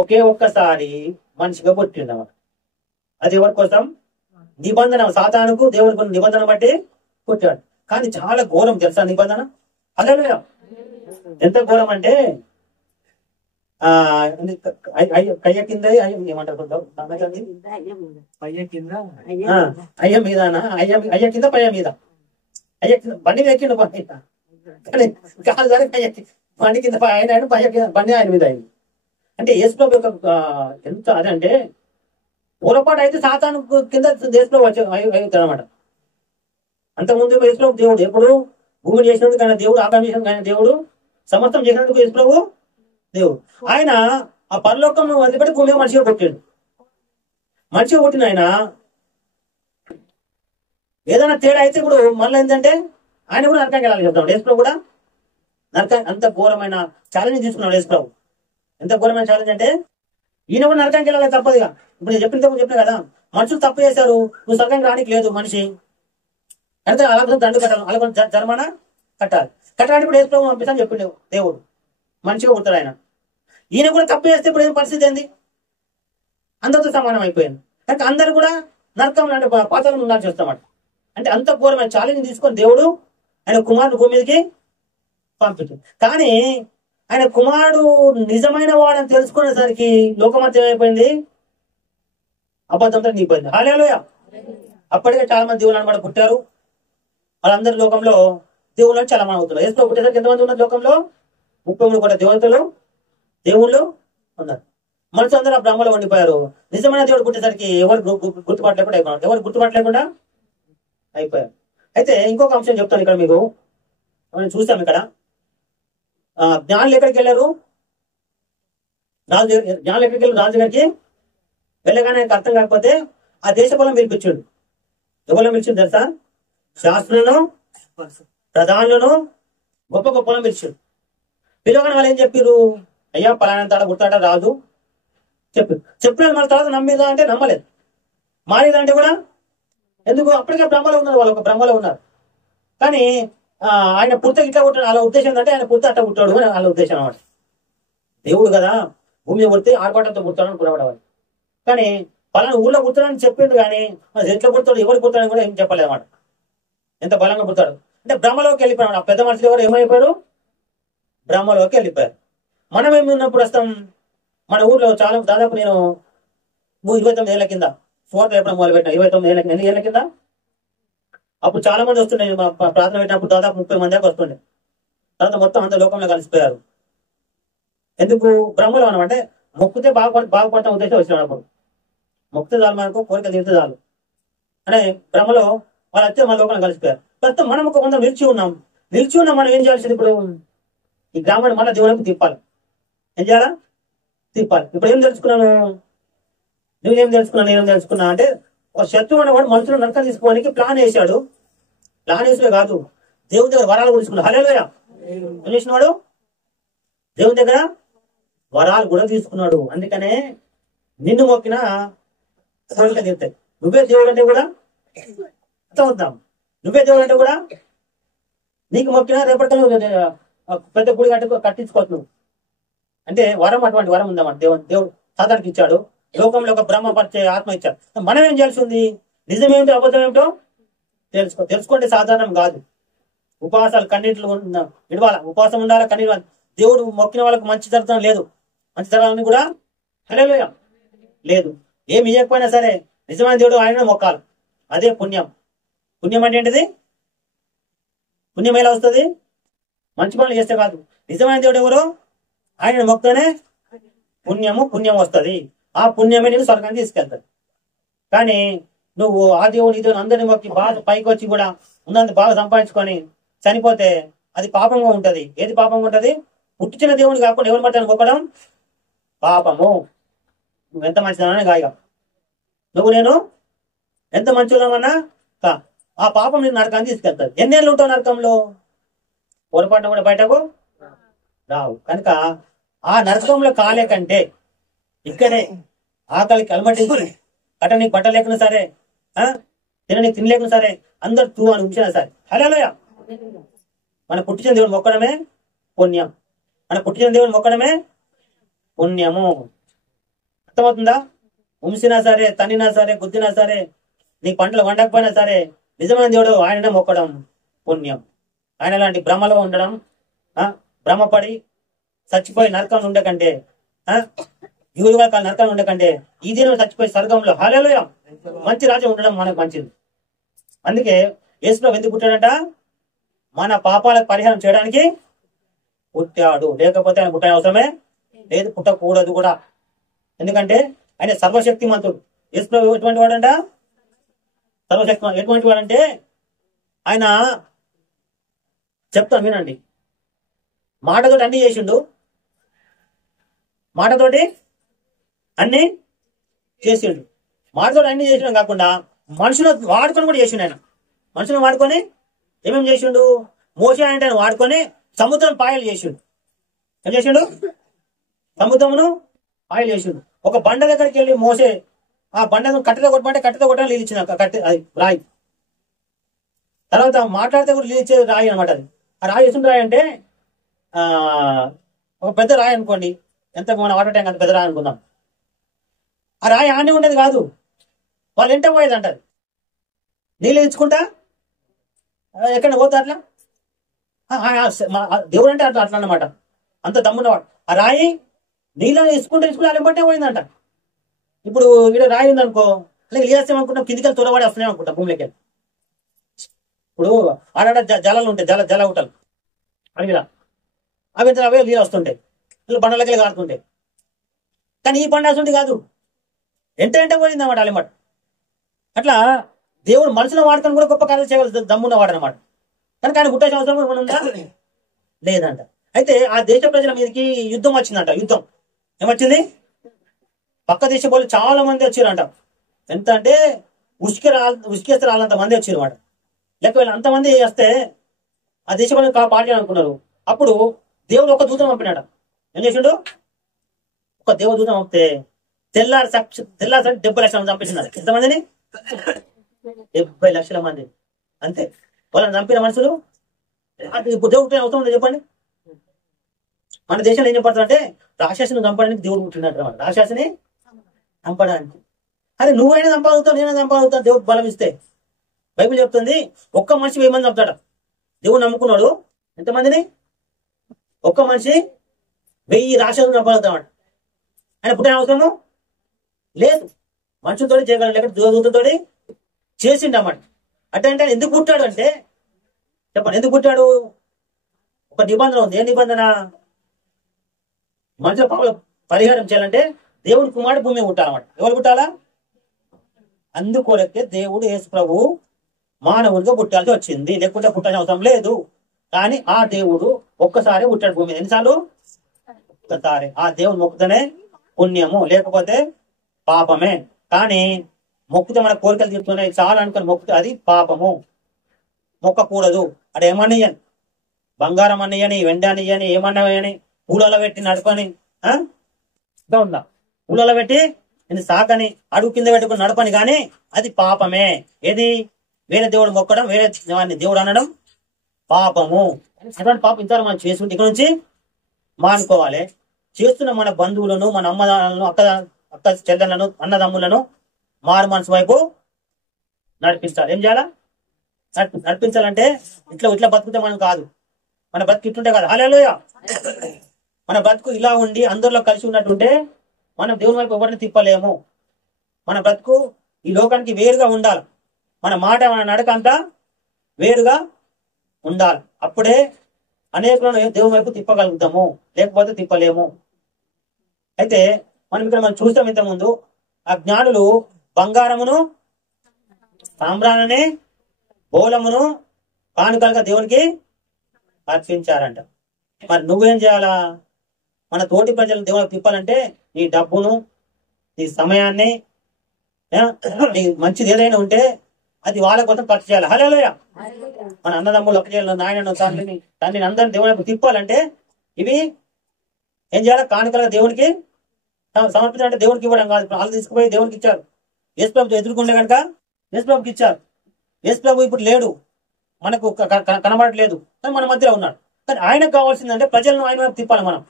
ఒకే ఒక్కసారి మనిషిగా పుట్టిండు. అది ఎవరి కోసం? నిబంధన. సాతానుకు దేవుడికి నిబంధన బట్టి పుట్టాడు. కానీ చాలా ఘోరం తెలుసా నిబంధన. హల్లెలూయా. ఎంత ఘోరం అంటే కయ్య కింద ఏమంటారు అయ్య మీద అయ్య కింద పయ్య మీద అయ్య కింద బండి మీద ఎక్కిండు కానీ కాదు సరే బండి కింద ఆయన పయ్య కింద బండి ఆయన మీద అయింది. అంటే యేసుప్రభు యొక్క ఎంత అదంటే పొరపాటు అయితే సాతాను కింద యేసుప్రభు అవుతాడు అనమాట. అంతకుముందు యేసుప్రభు దేవుడు ఎప్పుడు భూమిని చేసినందుకు ఆయన దేవుడు, ఆకాశం చేసినందుకు ఆయన దేవుడు, సమస్తం చేసినందుకు యేసుప్రభు దేవుడు. ఆయన ఆ పరలోకం వదిలిపెట్టి భూమి మనిషిగా పుట్టాడు. మనిషిగా పుట్టిన ఆయన ఏదైనా తేడా అయితే ఇప్పుడు మళ్ళీ ఏంటంటే ఆయన కూడా నరకానికి వెళ్ళాలి చెప్తాడు. యేసుప్రభు కూడా నరకానికి అంత ఘోరమైన ఛాలెంజ్ తీసుకున్నాడు యేసుప్రభు. ఎంత ఘోరమైన ఛాలెంజ్ అంటే ఈయన కూడా నరకానికి వెళ్ళాలి తప్పదుగా. ఇప్పుడు నేను చెప్పిన కదా, మనుషులు తప్పు చేశారు, నువ్వు స్వర్గానికి రానికి లేదు మనిషి అంటే అలా దండు కట్టాలి, అలా జరిమానా కట్టాలి. ఇప్పుడు యేసుప్రభు పంపిస్తాను చెప్పిండు దేవుడు, మనిషిగా పుట్టాడు ఆయన. ఈయన కూడా తప్పు చేస్తే ఇప్పుడు ఏం పరిస్థితి ఏంది? అందరితో సమానం అయిపోయింది. కనుక అందరు కూడా నరకం అంటే పాతాళం ఉండాల్సి వస్తామాట. అంటే అంత ఘోరమైన ఛాలెంజ్ తీసుకొని దేవుడు ఆయన కుమారుడు భూమి మీదకి పంపించాడు. కానీ ఆయన కుమారుడు నిజమైన వాడని తెలుసుకునేసరికి లోకమంతా ఏమైపోయింది? అబద్ధంతో నిండిపోయింది. హల్లెలూయా. అప్పటికే చాలా మంది దేవుళ్ళు అనమాట పుట్టారు. వాళ్ళందరి లోకంలో దేవుళ్ళు చాలా మంది అవుతున్నారు. యేసు పుట్టేసరికి ఎంతమంది ఉన్నారు లోకంలో? 33 కోట్ల దేవతలు దేవుళ్ళు ఉన్నారు. మనుషులు అందరూ ఆ బ్రహ్మలో ఉండిపోయారు. నిజమైన దేవుడు పుట్టేసరికి ఎవరు గుర్తుపట్టలేకుండా అయిపోయారు. ఎవరు గుర్తుపట్టలేకుండా అయిపోయారు. అయితే ఇంకొక అంశం చెప్తాను ఇక్కడ మీకు. మనం చూసాం ఇక్కడ జ్ఞానులు ఎక్కడికి వెళ్ళారు? జ్ఞానులు ఎక్కడికి వెళ్ళారు? రాజు గారికి వెళ్ళగానే ఆయనకు అర్థం కాకపోతే ఆ దేశ బలం పిలిపించాడు. ఎవరు పిలిచింది తెలుసా? శాస్త్రులను, ప్రధానులను, గొప్ప గొప్పలను పిలిచాడు. పిలవగానే వాళ్ళు ఏం చెప్పారు? అయ్యా పలానా తాడ గుర్తాడ రాజు చెప్పిన మన తర్వాత నమ్మిదా అంటే నమ్మలేదు. మారేదంటే కూడా ఎందుకు? అప్పటికే బ్రహ్మలో ఉన్నారు, వాళ్ళు ఒక బ్రహ్మలో ఉన్నారు. కానీ ఆయన పుట్ట ఇట్లా పుట్టాడు, వాళ్ళ ఉద్దేశం ఏంటంటే ఆయన పుట్ట అట్లా పుట్టాడు అని వాళ్ళ ఉద్దేశం అన్నమాట. దేవుడు కదా భూమి పుడితే ఆర్పాటంతో పుట్టాడు అనుకునేవాడు. కానీ పలానా ఊళ్ళో పుట్టాడని చెప్పిండు, కానీ ఎట్లా పుడతాడు, ఎవరు పుట్టాడని కూడా ఏం చెప్పలేదు అన్నమాట. ఎంత బలంగా పుడతాడు అంటే బ్రహ్మలోకి వెళ్ళిపోయాడు. ఆ పెద్ద మనుషులు ఎవరు ఏమైపోయారు? బ్రహ్మలోకి వెళ్ళిపోయారు. మనం ఏమి ఉన్నప్పుడు వస్తాం? మన ఊర్లో చాలా దాదాపు నేను 29 ఏళ్ల కింద ఫోర్త్ ఎప్పుడు మొదలుపెట్టిన 29 ఏళ్ల కింద అప్పుడు చాలా మంది వస్తుండే. ప్రార్థన పెట్టినప్పుడు దాదాపు 30 మంది దాకా వస్తుండే. తర్వాత మొత్తం అంత లోకంలో కలిసిపోయారు. ఎందుకు? బ్రహ్మలో అనమాట. అంటే మొక్కితే బాగుపడతాం ఉద్దేశం వచ్చినాడు. అప్పుడు మొక్కితే చాలు, మనకు కోరిక తీరితే చాలు అనే బ్రహ్మలో వాళ్ళు వచ్చే మన లోకంలో కలిసిపోయారు. ప్రస్తుతం మనం ఒక కొంత నిలిచి ఉన్నాం. మనం ఏం చేయాల్సింది? ఇప్పుడు ఈ గ్రామాన్ని మళ్ళీ దేవునికి తిప్పాలి. ఏం చేయాలా? తిప్పాలి. ఇప్పుడు ఏం తెలుసుకున్నాను? నువ్వేం తెలుసుకున్నా, నేనేం తెలుసుకున్నా అంటే ఒక శత్రువు అనేవాడు మనుషులు నరకం తీసుకోవడానికి ప్లాన్ వేసాడు. ప్లాన్ వేసే కాదు, దేవుని దగ్గర వరాలు గురించుకున్నాడు. హల్లెలూయా. ఏం చేసినవాడు? దేవుని దగ్గర వరాలు కూడా తీసుకున్నాడు. అందుకనే నిన్ను మొక్కిన కోరిక తీరుతాయి. నువ్వే దేవుడు అంటే కూడా అర్థమవుతాం. నువ్వే దేవుడు అంటే కూడా నీకు మొక్కిన రేపటికల్లా పెద్ద గుడి కట్టించుకోవచ్చు నువ్వు. అంటే వరం, అటువంటి వరం ఉందన్నమాట. దేవుడు సాధారణకి ఇచ్చాడు. లోకంలో ఒక బ్రహ్మపరిచే ఆత్మ ఇచ్చాడు. మనం ఏం చేయాల్సి ఉంది? నిజమేమిటో అబద్ధం ఏమిటో తెలుసుకోండి. సాధారణం కాదు. ఉపవాసాలు కన్నీటిలో విడవాల, ఉపవాసం ఉండాలి, కన్నీరు. దేవుడు మొక్కిన వాళ్ళకు మంచి జరగడం లేదు, మంచి జరగాలని కూడా హల్లెలూయా లేదు. ఏమి ఇవ్వకపోయినా సరే నిజమైన దేవుడు ఆయన మొక్కాలి. అదే పుణ్యం. పుణ్యం అంటే ఏంటిది? పుణ్యం ఎలా వస్తుంది? మంచి పనులు చేస్తే కాదు. నిజమైన దేవుడు ఎవరు? ఆయన మొక్కనే పుణ్యం వస్తుంది. ఆ పుణ్యమే నేను స్వర్గాన్ని తీసుకెళ్తాను. కానీ నువ్వు ఆ దేవుడు ఈ దేవుడు అందరిని మొక్కి బాగా పైకి వచ్చి కూడా ఉన్నంత బాగా సంపాదించుకొని చనిపోతే అది పాపంగా ఉంటది. ఏది పాపంగా ఉంటది? పుట్టించిన దేవుని కాకుండా ఎవరు పట్టాను మొక్కడం పాపము. నువ్వు ఎంత మంచిదన్నా గాయగా, నువ్వు నేను ఎంత మంచిదన్నా ఆ పాపం నేను నరకాన్ని తీసుకెళ్తాను. ఎన్నేళ్ళు ఉంటావు నరకంలో? పొరపాటున కూడా బయటకు రావు. కనుక ఆ నరకంలో కాలే కంటే ఇక్కడే ఆకలికి అలమటించి నీకు బట్ట లేకున్నా సరే తినలేకుండా సరే అందరు తూ అని ఉంచినా సరే హల్లెలూయా. మన పుట్టించిన దేవుడు మొక్కడమే పుణ్యం. మన పుట్టించిన దేవుడు మొక్కడమే పుణ్యము. అర్థమవుతుందా? ఉంచినా సరే, తన్నినా సరే, గుద్దినా సరే, నీ పంటలు వండకపోయినా సరే, నిజమైన దేవుడు ఆయననే మొక్కడం పుణ్యం. ఆయన లాంటి భ్రమలో ఉండడం, భ్రమపడి చచ్చిపోయి నరకంలో ఉండకంటే, యువగా కాల నరకంలో ఉండకంటే ఈ దినం చచ్చిపోయి స్వర్గంలో హల్లెలూయా మంచి రాజ్యం ఉండడం మనకు మంచిది. అందుకే యేసుప్రభువు ఎందుకు పుట్టాడంట? మన పాపాలకు పరిహారం చేయడానికి పుట్టాడు. లేకపోతే ఆయన పుట్టే అవసరమే లేదు, పుట్టకూడదు కూడా. ఎందుకంటే ఆయన సర్వశక్తిమంతుడు. యేసుప్రభువు ఎటువంటి వాడంట? సర్వశక్తిమంతుడు. ఎటువంటి వాడంటే ఆయన చెప్తాను వినండి. మాటతోటి అన్ని చేసిండు, మాటతోటి అన్ని చేసిండు. మాటతోటి అన్ని చేసిన కాకుండా మనుషులను వాడుకొని కూడా చేసిండు. ఆయన మనుషులను వాడుకొని ఏమేమి చేసిండు? మోసే అంటే ఆయన వాడుకొని సముద్రం పాయలు చేసిండు. ఏం చేసిండు? సముద్రమును పాయలు చేసిండు. ఒక బండ దగ్గరికి వెళ్ళి మోసే ఆ బండను కట్టెతో కొట్టమంటే కట్టెతో కొట్టని నీళ్ళు ఇచ్చిన కట్టె అది రాయి. తర్వాత మాట్లాడితే కూడా నీళ్ళు ఇచ్చేది రాయి అనమాట. అది ఆ రాయి ఎటువంటి రాయి అంటే ఒక పెద్ద రాయి అనుకోండి, ఎంత మన వాటర్ ట్యాంక్ అంత పెద్ద రాయి అనుకుందాం. ఆ రాయి ఆనే ఉండేది కాదు, వాళ్ళు ఎంట పోయేది అంటారు. నీళ్ళు ఇచ్చుకుంటా ఎక్కడ పోతా అట్లా. దేవుడు అంటే అట్లా అట్లా అన్నమాట, అంత దమ్మున్నవాడు. ఆ రాయి నీళ్ళని ఇసుకుంటే అలా పట్టే పోయిందంట. ఇప్పుడు ఇక్కడ రాయి ఉందనుకో, అలాగే నీళ్ళేస్తాం అనుకుంటాం, కిందికి తొలబడి వస్తున్నాయి అనుకుంటాం భూమిలోకి. ఇప్పుడు ఆడ జలాలు ఉంటాయి, జల ఊటలు అడిగిరా, అవి అవే నీళ్ళు వస్తుంటాయి, బండలకి కారుతుంటాయి. కానీ ఈ బండ అసలు కాదు, ఎంట పోయింది అన్నమాట అలమాట. అట్లా దేవుడు మనుషులను వాడుకొని కూడా గొప్ప కార్యాలు చేయగల దమ్మున్నవాడు అనమాట. కనుక ఆయన పుట్టే సంవత్సరం కూడా ఉందా లేదంట. అయితే ఆ దేశ ప్రజల మీదకి యుద్ధం వచ్చిందంట. యుద్ధం ఏమొచ్చింది? పక్క దేశ వాళ్ళు చాలా మంది వచ్చారంట. ఎంత అంటే ఉసుకేస్తే రాళ్ళంత మంది వచ్చారు మాట. లేక వీళ్ళు అంతమంది వస్తే ఆ దేశ వాళ్ళు పార్టీ అనుకున్నారు. అప్పుడు దేవుడు ఒక దూతం పంపినాడు. ఏం చేసిండు? ఒక దేవదూతం పంపితే తెల్లారి 70 లక్షల మంది చంపేసినారు. ఎంతమందిని? 70 లక్షల మంది. అంతే. వాళ్ళని చంపిన మనుషులు అది ఇప్పుడు దేవుడు అవసరం ఉందో చెప్పండి. మన దేశంలో ఏం చెప్పారంటే రాక్షసుని చంపడానికి దేవుడు పుట్టినట్టు అన్నమాట. రాక్షసుని చంపడానికి. అదే నువ్వైనా చంపగలుగుతావు, నేనైనా చంపగలుగుతావు దేవుడు బలం ఇస్తే. బైబిల్ చెప్తుంది ఒక్క మనిషి 1000 మంది చంపుతాడు. దేవుడు నమ్ముకున్నాడు ఎంతమందిని? ఒక్క మనిషి 1000 రాక్షసులు చంపగలుగుతాడు. ఆయన పుట్టిన అవసరము లేదు. మనుషులతో చేయగలడు, లేకపోతే దేవదూతతో చేసిండు అన్నమాట. అంటే ఎందుకు పుట్టాడు అంటే చెప్పండి, ఎందుకు పుట్టాడు? ఒక నిబంధన ఉంది. ఏ నిబంధన? మనుషుల పాపల పరిహారం చేయాలంటే దేవుడు కుమారుడు భూమి పుట్టాలన్నమాట. ఎవరు పుట్టాలా? అందుకొరకే దేవుడు యేసు ప్రభు మానవుడిగా పుట్టాల్సి వచ్చింది, లేకుంటే పుట్టాల్సిన అవసరం లేదు. కానీ ఆ దేవుడు ఒక్కసారి పుట్టాడు భూమి. ఎన్నిసార్లు? ఒక్కసారి. ఆ దేవుడు మొక్కుతనే పుణ్యము, లేకపోతే పాపమే. కానీ మొక్కుతే మన కోరికలు తీరుతున్నాయి చాలా అనుకుని మొక్కుతే అది పాపము. మొక్కకూడదు. అక్కడ ఏమన్నయ్యని, బంగారం అన్నయ్యని, వెండి అన్నయ్యని, ఏమన్నాయని పూలలో పెట్టి నడపని ఉందా? పూలలో పెట్టి నేను సాకని అడుగు కింద పెట్టుకుని నడపని, కానీ అది పాపమే. ఏది? వేరే దేవుడు మొక్కడం, వేరే వాడిని దేవుడు అనడం పాపము. అటువంటి పాపం ఇంతలో మనం చేసుకుంటే ఇక్కడ నుంచి మానుకోవాలి. చేస్తున్న మన బంధువులను, మన అమ్మదాలను, అక్క చెల్లెలను, అన్నదమ్ములను మారు మనసు వైపు నడిపించాలి. ఏం చేయాలా? నడిపించాలంటే ఇట్లా బతుకుతే మనం కాదు. మన బతుకు ఇట్లుంటే కాదు. హల్లెలూయా. మన బతుకు ఇలా ఉండి అందరిలో కలిసి ఉన్నట్టుంటే మనం దేవుని వైపు ఎవరిని తిప్పలేము. మన బ్రతుకు ఈ లోకానికి వేరుగా ఉండాలి. మన మాట, మన నడక అంతా వేరుగా ఉండాలి. అప్పుడే అనేకులను దేవుని వైపు తిప్పగలుగుతాము, లేకపోతే తిప్పలేము. అయితే మనం చూస్తాం ఇంతకుముందు ఆ జ్ఞానులు బంగారమును, సాంబ్రాణిని, బోలమును కానుకలుగా దేవునికి అర్పించారంట. మరి నువ్వేం చేయాలా? మన తోటి ప్రజలను దేవునికి తిప్పాలంటే నీ డబ్బును, నీ సమయాన్ని, నీ మంచిది ఏదైనా ఉంటే అది వాళ్ళ కోసం ఖర్చు చేయాలి. హల్లెలూయా. మన అన్నదమ్ములు ఒక చేయాలి, నాయనను, తండ్రిని అందరిని దేవునికి తిప్పాలంటే ఇవి ఏం చేయాలి? కానుకలుగా దేవునికి సమర్పించాలంటే దేవునికి ఇవ్వడం కాదు. వాళ్ళు తీసుకుపోయి దేవునికి ఇచ్చారు. యేసుప్రభు ఎదుర్కొంటే కనుక యేసుప్రభుకి ఇచ్చారు. యేసు ప్రభు ఇప్పుడు లేడు, మనకు కనబడట్లేదు, కానీ మన మధ్యలో ఉన్నాడు. కానీ ఆయనకు కావాల్సిందంటే ప్రజలను ఆయన వైపు తిప్పాలి. మనం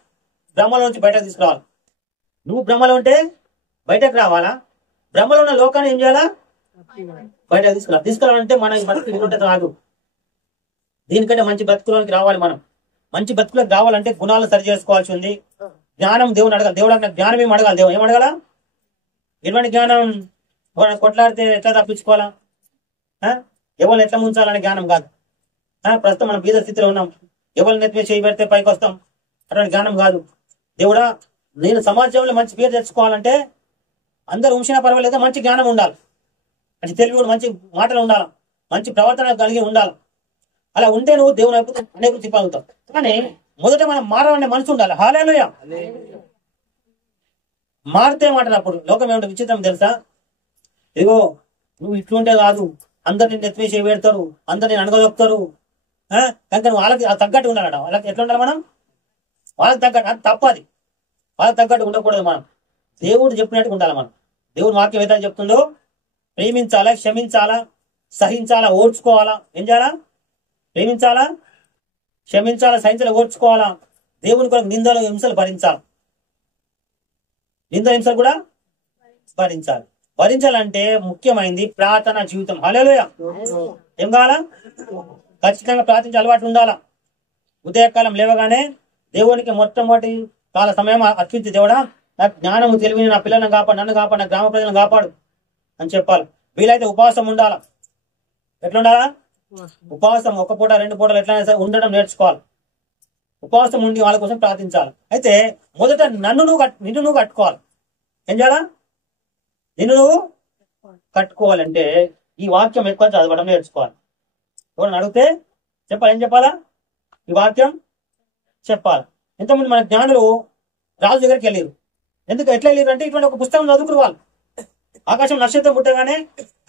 భ్రమలో నుంచి బయటకు తీసుకురావాలి. నువ్వు భ్రమలో ఉంటే బయటకు రావాలా, భ్రమలో ఉన్న లోకాన్ని ఏం చేయాలా, బయటకు తీసుకురావాలంటే మన బతుకుంటే రాదు. దీనికంటే మంచి బతుకులోనికి రావాలి. మనం మంచి బతుకులకు రావాలంటే గుణాలను సరి చేసుకోవాల్సి ఉంది. జ్ఞానం దేవుని అడగాలి. దేవుడు నాకు జ్ఞానం ఏం అడగాలి, దేవుడు ఏం అడగాల? ఎటువంటి జ్ఞానం? కొట్లాడితే ఎట్లా తప్పించుకోవాలా, ఎవరిని ఎట్లా ముంచాలనే జ్ఞానం కాదు. ప్రస్తుతం మనం బీద స్థితిలో ఉన్నాం, ఎవరిని నెత్తి చేయి పెడితే పైకి వస్తాం, అటువంటి జ్ఞానం కాదు. దేవుడా, నేను సమాజంలో మంచి పేరు తెచ్చుకోవాలంటే అందరూ ఉంచినా పర్వాలేదు, మంచి జ్ఞానం ఉండాలి, మంచి తెలివి కూడా, మంచి మాటలు ఉండాలి, మంచి ప్రవర్తన కలిగి ఉండాలి. అలా ఉంటే నువ్వు దేవుని వైపు అనేక తిప్పగలుగుతావు. కానీ మొదట మనం మారాలనే మనసు ఉండాలి. హల్లెలూయా. మారితే మాటలు అప్పుడు లోకం ఏమిటో విచిత్రం తెలుసా? ఇదిగో నువ్వు ఇట్లుంటే కాదు, అందరిని నెత్తి చేయి పెడతారు, అందరిని అనగదొక్కుతారు. కనుక నువ్వు వాళ్ళకి తగ్గట్టు ఉండాలట. వాళ్ళకి ఎట్లా ఉండాలి? మనం వాళ్ళకి తగ్గట్టు. అది తప్పది. వాళ్ళకి తగ్గట్టు ఉండకూడదు. మనం దేవుడు చెప్పినట్టుగా ఉండాలి. మనం దేవుడు వాక్యం ఏదైతే చెప్తుందో ప్రేమించాలా, క్షమించాలా, సహించాలా, ఓర్చుకోవాలా. ఏం చేయాలా? ప్రేమించాలా, క్షమించాలా, సహించాలా, ఓర్చుకోవాలా. దేవుని కొరకు నిందలు హింసలు భరించాలి. నింద హింసలు కూడా భరించాలి. భరించాలంటే ముఖ్యమైనది ప్రార్థన జీవితం. హల్లెలూయా. ఏం కావాలా? ఖచ్చితంగా ప్రార్థించే అలవాటు ఉండాలా. ఉదయకాలం లేవగానే దేవునికి మొట్టమొదటి కాల సమయం అర్పించి, దేవుడా నాకు జ్ఞానము తెలివిని, నా పిల్లలను కాపాడు, నన్ను కాపాడు, నా గ్రామ ప్రజలను కాపాడు అని చెప్పాలి. వీలైతే ఉపవాసం ఉండాలా. ఎట్లా ఉండాలా? ఉపవాసం 1 పూట 2 పూటలు ఎట్లయినా సరే ఉండడం నేర్చుకోవాలి. ఉపవాసం ఉండి వాళ్ళ కోసం ప్రార్థించాలి. అయితే మొదట నిన్ను నువ్వు కట్టుకోవాలి. ఏం చేయాలా? నిన్ను నువ్వు కట్టుకోవాలంటే ఈ వాక్యం ఎక్కువ చదవడం నేర్చుకోవాలి. ఎవరైనా అడిగితే చెప్పాలి. ఏం చెప్పాలా? ఈ వాక్యం చెప్పాలి. ఎంతమంది మన జ్ఞానులు రాజు దగ్గరికి వెళ్ళారు. ఎట్లా వెళ్ళారు అంటే ఇటువంటి ఒక పుస్తకం చదువుకురు వాళ్ళు. ఆకాశం నక్షత్రం పుట్టగానే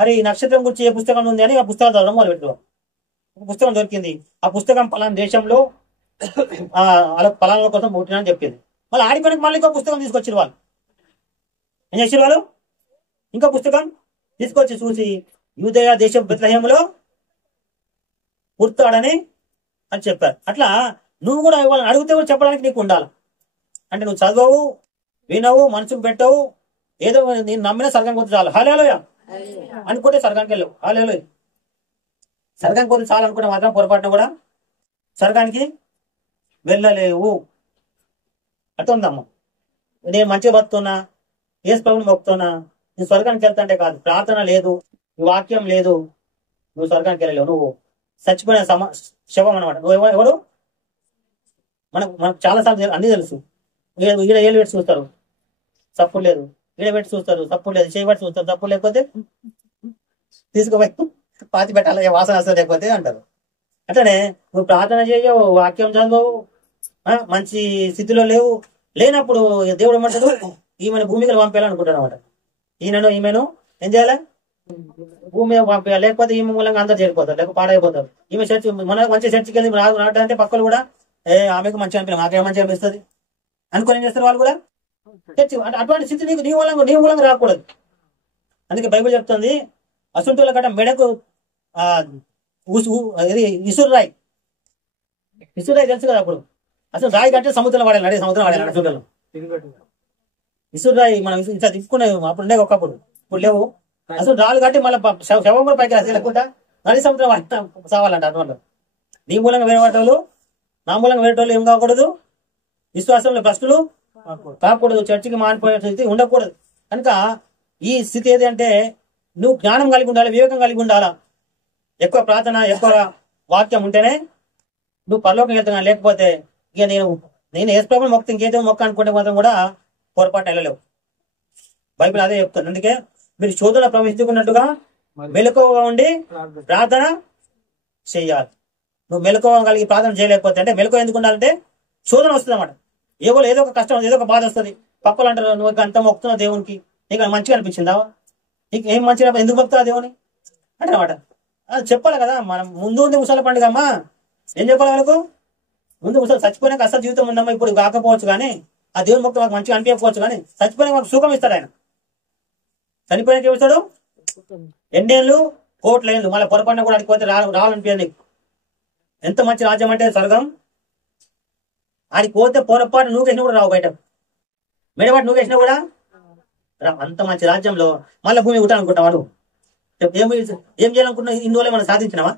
అరే ఈ నక్షత్రం గురించి ఏ పుస్తకం ఉంది అని ఆ పుస్తకాలు చదవడం మొదలు పెట్టారు. ఒక పుస్తకం దొరికింది. ఆ పుస్తకం పలానా దేశంలో పలానా కోసం పుట్టినని చెప్పింది. మళ్ళీ ఆడిపోయిన మళ్ళీ ఇంకో పుస్తకం తీసుకొచ్చారు వాళ్ళు. ఏం చేసారు వాళ్ళు? ఇంకో పుస్తకం తీసుకొచ్చి చూసి యూదయ దేశం బెత్లెహేములో పుడతాడని అని చెప్పారు. అట్లా నువ్వు కూడా వాళ్ళని అడిగితే కూడా చెప్పడానికి నీకు ఉండాలి. అంటే నువ్వు చదవవు, వినవు, మనసుకు పెట్టవు, ఏదో నేను నమ్మిన స్వర్గానికి పోతే చాలు. హల్లెలూయా అనుకుంటే స్వర్గానికి వెళ్ళవు. హల్లెలూయా. స్వర్గానికి పోతే చాలు అనుకుంటే మాత్రం పొరపాటున కూడా స్వర్గానికి వెళ్ళలేవు. అర్థందమ్మా. నేను మంచిగా బతుకుతున్నా, యేసు ప్రభువుని మొక్కుతున్నా, నేను స్వర్గానికి వెళ్తాంటే కాదు. ప్రార్థన లేదు, వాక్యం లేదు, నువ్వు స్వర్గానికి వెళ్ళలేవు. నువ్వు చచ్చిపోయిన శవం అనమాట. నువ్వు ఎవరు? మనకు చాలా సార్లు అన్ని తెలుసు. ఈడ ఏళ్ళు పెట్టి చూస్తారు, తప్పు లేదు. ఈడ పెట్టి చూస్తారు, తప్పు లేదు. చేయబట్టి చూస్తారు, తప్పు లేకపోతే తీసుకుపోయి పాతి పెట్టాలి, వాసన వస్తుంది లేకపోతే అంటారు. అట్లనే నువ్వు ప్రార్థన చేయవు, వాక్యం చదవవు, మంచి స్థితిలో లేవు. లేనప్పుడు దేవుడు ఏమంటాడు? ఈమెను భూమికి పంపేయాలనుకుంటాడు అనమాట. ఈమెను ఏం చేయాలి? భూమి మీద పంపేయాలి. లేకపోతే ఈమె మూలంగా అందరు చేరిపోతారు, లేకపోతే పాడైపోతారు. ఈమె చర్చి మన మంచి చర్చికి వెళ్ళి రావడానికి పక్కలు కూడా ఆమెకు మంచిగా అనిపించాలి, మాకేం మంచిగా అనిపిస్తుంది అనుకుని ఏం చేస్తారు వాళ్ళు కూడా చర్చి. అటువంటి స్థితి నీ మూలంగా రాకూడదు. అందుకే బైబిల్ చెప్తుంది, అసుంటుల కట్ట మెడకు ఇసురాయి తెలుసు కదా. అప్పుడు అసలు రాయి కంటే సముద్రంలో పడాలి, సముద్రం పడాలి. అసుంటలో ఇసురాయి మనం ఇంత తిప్పుకునేవి అప్పుడు ఉండే, ఒకప్పుడు ఇప్పుడు లేవు. అసలు రాళ్ళు కట్టి మళ్ళీ శవం కూడా పైకి రాసి లేకుండా నది సముద్రం సావాలంట. అటువంటి నీ మూలంగా వేరే వాళ్ళు, నా మూలంగా వేరే వాళ్ళు ఏం కాకూడదు, విశ్వాసంలో భ్రష్టులు కాకూడదు, చర్చికి మానిపోయే స్థితి ఉండకూడదు. కనుక ఈ స్థితి ఏది అంటే నువ్వు జ్ఞానం కలిగి ఉండాలి, వివేకం కలిగి ఉండాలా. ఎక్కువ ప్రార్థన, ఎక్కువ వాక్యం ఉంటేనే నువ్వు పరలోకం వెళ్తున్నా. లేకపోతే ఇక నేను యేసు ప్రభువుని మొక్కు ఇంకేదో మొక్క అనుకుంటే మాత్రం కూడా పొరపాటు వెళ్ళలేవు. బైబిల్ అదే చెప్తుంది. అందుకే మీరు శోధన ప్రవేశించుకున్నట్టుగా మెలకువగా ఉండి ప్రార్థన చెయ్యాలి. నువ్వు మెలకువ కలిగి ప్రార్థన చేయలేకపోతే, అంటే మెలకువ ఎందుకు ఉండాలంటే శోధన వస్తుంది అన్నమాట. ఏదో ఒక కష్టం, ఏదో ఒక బాధ వస్తుంది. పక్కలు అంటారు నువ్వు అంత మొక్కుతున్నావు దేవునికి, నీకు మంచిగా అనిపించిందా, నీకు ఏం మంచిగా ఎందుకు మొక్కుతావు దేవుని అంటే అనమాట. అది చెప్పాలి కదా. మనం ముందు ముసలి పండుగ అమ్మా, ఏం చెప్పాలి వాళ్ళకు? ముందు ముసలి చచ్చిపోయినాక అసలు జీవితం ఉందమ్మా, ఇప్పుడు కాకపోవచ్చు కానీ ఆ దేవుని మొక్క మాకు మంచిగా అనిపించకపోవచ్చు, కానీ చచ్చిపోయినాక మాకు సుఖం ఇస్తాడు ఆయన. చనిపోయినాక ఏమిస్తాడు? 2 ఏళ్ళు కోట్ల ఏళ్ళు మళ్ళీ పొరపాటున కూడా ఆడికి పోతే రావాలనిపించదు నీకు. ఎంత మంచి రాజ్యం అంటే స్వర్గం. ఆడికి పోతే పొరపాటు నువ్వేసినా కూడా రావు, బయట మెడపాటు నువ్వేసినా కూడా అంత మంచి రాజ్యంలో మళ్ళీ భూమి కుట్టాలనుకుంటావాడు. ఏం చేయాలనుకుంటున్నా? ఇన్ని రోజులు మనం సాధించినావా?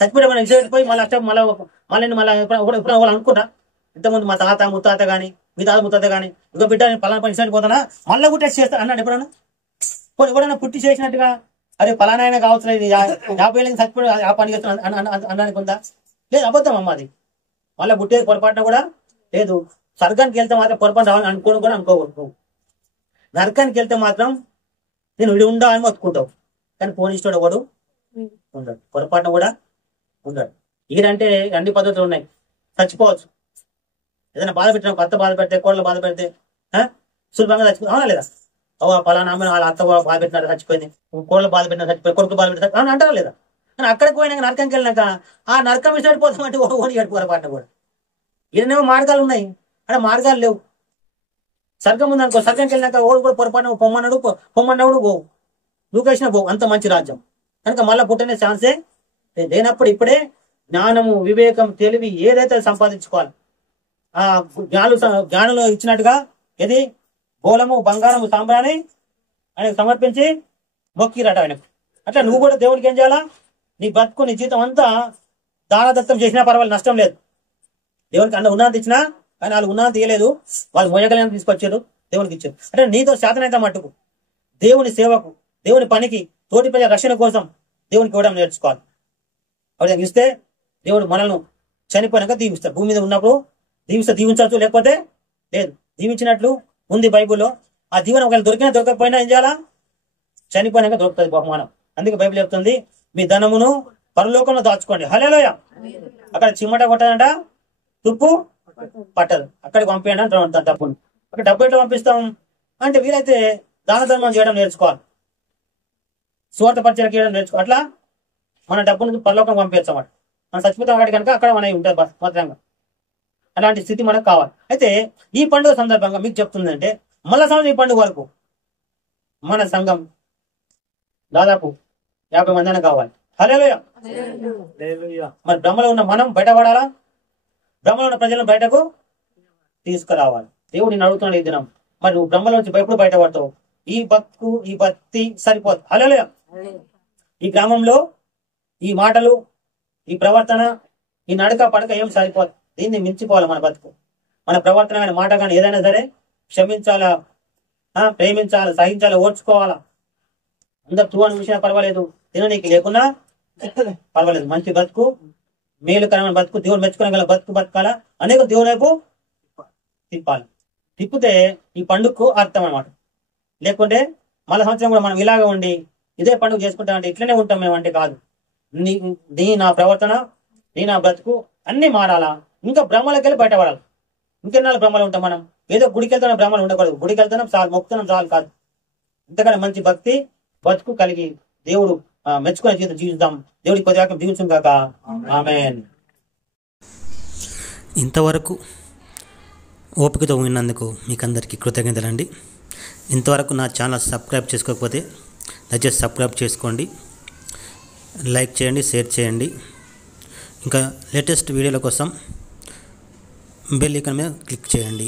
చచ్చిపోతే మనం విసిరిపోయి మళ్ళీ అష్టం మళ్ళీ ఎప్పుడు అనుకుంటా. ఇంతకుముందు మా తాత ముత్తాత కానీ మీ తాత ముత్తాత కానీ ఇక బిడ్డ నేను పలానా పని ఇచ్చినట్టు పోతానా మళ్ళీ కూడా చేస్తా అన్నాడు ఎప్పుడన్నా? ఎవడన్నా పుట్టి చేసినట్టుగా అరే పలానా అయినా కావచ్చు 50 ఏళ్ళకి చచ్చిపోయి ఆ పని చేస్తున్నా అన్నానికి ఉందా? లేదు, అబద్ధం అమ్మ అది. మళ్ళీ పుట్టే పొరపాటున కూడా లేదు. స్వర్గానికి వెళ్తే మాత్రం పొరపాటు రావాలని అనుకోను కూడా అనుకోకూడదు. నరకానికి వెళ్తే మాత్రం నేను విడి ఉండా అని మొత్తుకుంటావు, కానీ పోనిస్తాడు వాడు ఉండడు, పొరపాటున కూడా ఉండడు. ఈడంటే అన్ని పద్ధతులు ఉన్నాయి. చచ్చిపోవచ్చు, ఏదైనా బాధ పెట్టిన అత్త బాధ పెడితే కోళ్ళ బాధ పెడితే సులభంగా చచ్చిపో అవునా లేదా? పలానా వాళ్ళ అత్త బాధ పెట్టినారు చచ్చిపోయింది, కోళ్ళ బాధ పెట్టినా చచ్చిపోయి, కొడుకు బాధ పెట్టిన అవునా అంటారా లేదా? కానీ అక్కడికి పోయినాక నరకంకి వెళ్ళినాక ఆ నరకం విసిడిపోతామంటే ఓడి పొరపాటున కూడా. ఈయనేమో మార్గాలు ఉన్నాయి, అంటే మార్గాలు లేవు. స్వర్గం ఉందనుకో, స్వర్గంకి వెళ్ళినాక ఓడు కూడా పొరపాటున పొమ్మన్నాడు పోవు, నువ్వేసినా పోవు. అంత మంచి రాజ్యం కనుక మళ్ళీ పుట్టనే ఛాన్సే లేనప్పుడు ఇప్పుడే జ్ఞానము వివేకం తెలివి ఏదైతే సంపాదించుకోవాలి. ఆ జ్ఞానంలో ఇచ్చినట్టుగా ఏది గోళము బంగారము సాంబ్రాణి ఆయనకు సమర్పించి మొక్కిరట ఆయనకు. అట్లా నువ్వు కూడా దేవుడికి ఏం చేయాలా? నీ బతుకు నీ జీవితం అంతా దానదత్తం చేసినా పర్వాలేదు, నష్టం లేదు. దేవునికి అన్న ఉన్నది ఇచ్చినా కానీ వాళ్ళు ఉన్నది తీయలేదు, వాళ్ళు మొయ్యగలని తీసుకొచ్చారు, దేవునికి ఇచ్చారు. అంటే నీతో శాతనైతే మట్టుకు దేవుని సేవకు దేవుని పనికి తోటి ప్రజల రక్షణ కోసం దేవునికి ఇవ్వడం నేర్చుకోవాలి. అవి ఇస్తే దేవుడు మనల్ని చనిపోయినాక దీవిస్తాడు. భూమి మీద ఉన్నప్పుడు దీవించవచ్చు, లేకపోతే లేదు. దీవించినట్లు ఉంది బైబుల్లో. ఆ దీవెన ఒకవేళ దొరికినా దొరకకపోయినా ఏం చేయాలా? చనిపోయినాక దొరుకుతుంది బహుమానం. అందుకే బైబిల్ చెప్తుంది మీ ధనమును పరలోకంలో దాచుకోండి. హల్లెలూయా. అక్కడ చిమ్మట కొట్టదంట, తుప్పు పట్టదు. అక్కడికి పంపించండి అంటారు డబ్బును. అక్కడ డబ్బు ఎట్లా పంపిస్తాం అంటే వీలైతే దాన ధర్మం చేయడం నేర్చుకోవాలి, స్వార్థ పరిచయం చేయడం నేర్చుకోవాలి. అట్లా మన డబ్బును పరలోకం పంపించచ్చు అన్నమాట. మనం చచ్చిపోతాం వాటి కనుక అక్కడ మనవి ఉంటుంది భద్రంగా. అలాంటి స్థితి మనకు కావాలి. అయితే ఈ పండుగ సందర్భంగా మీకు చెప్తుందంటే మళ్ళా సంవత్సరం ఈ పండుగ వరకు మన సంఘం దాదాపు 50 మంది కావాలి. హల్లెలూయా. మరి బ్రహ్మలో ఉన్న మనం బయటపడాలా, బ్రహ్మలో ఉన్న ప్రజలను బయటకు తీసుకురావాలి. దేవుడు నేను అడుగుతున్నాడు ఈ దినం, మరి నువ్వు బ్రహ్మలో నుంచి ఎప్పుడు బయటపడతావు? ఈ భక్తి సరిపోదు. హల్లెలూయా. ఈ గ్రామంలో ఈ మాటలు, ఈ ప్రవర్తన, ఈ నడక పడక ఏం సరిపోదు. దీన్ని మించిపోవాలి మన బతుకు. మన ప్రవర్తన కానీ మాట కానీ ఏదైనా సరే క్షమించాలా, ప్రేమించాలా, సహించాలా, ఓర్చుకోవాలా. అందరు తూ అని విషయం పర్వాలేదు, తిననీకి లేకున్నా పర్వాలేదు. మంచి బతుకు, మేలుకరమైన బతుకు, దేవుడు మెచ్చుకోగల బతుకు బతకాలా, అనేక దేవుని వైపు తిప్పాలి. తిప్పితే ఈ పండుగకు అర్థం అనమాట. లేకుంటే మళ్ళీ సంవత్సరం కూడా మనం ఇలాగ ఉండి ఇదే పండుగ చేసుకుంటామంటే ఇట్లనే ఉంటాం మేము అంటే కాదు. నీ నా ప్రవర్తన, నీ నా బ్రతుకు అన్ని మారాలా. ఇంకా బ్రహ్మలోకి వెళ్ళి బయటపడాలి. ఇంకెన్నాళ్ళు బ్రహ్మలు ఉంటాం మనం? ఏదో గుడికి వెళ్తున్న బ్రహ్మలు ఉండకూడదు. గుడికి వెళ్తున్నాం చాలు, మొక్కుతున్నాం చాలు కాదు. ఇంతకన్నా మంచి భక్తి బతుకు కలిగి దేవుడు మెచ్చుకునే జీవితం జీవిద్దాం. దేవుడికి కొద్దిగా జీవించం కాక. ఆమేన్. ఇంతవరకు ఓపికతో విన్నందుకు మీకు అందరికీ కృతజ్ఞతలండి. ఇంతవరకు నా ఛానల్ సబ్స్క్రైబ్ చేసుకోకపోతే దయచేసి సబ్స్క్రైబ్ చేసుకోండి, లైక్ చేయండి, షేర్ చేయండి. ఇంకా లేటెస్ట్ వీడియోల కోసం బెల్ ఐకాన్ మీద క్లిక్ చేయండి.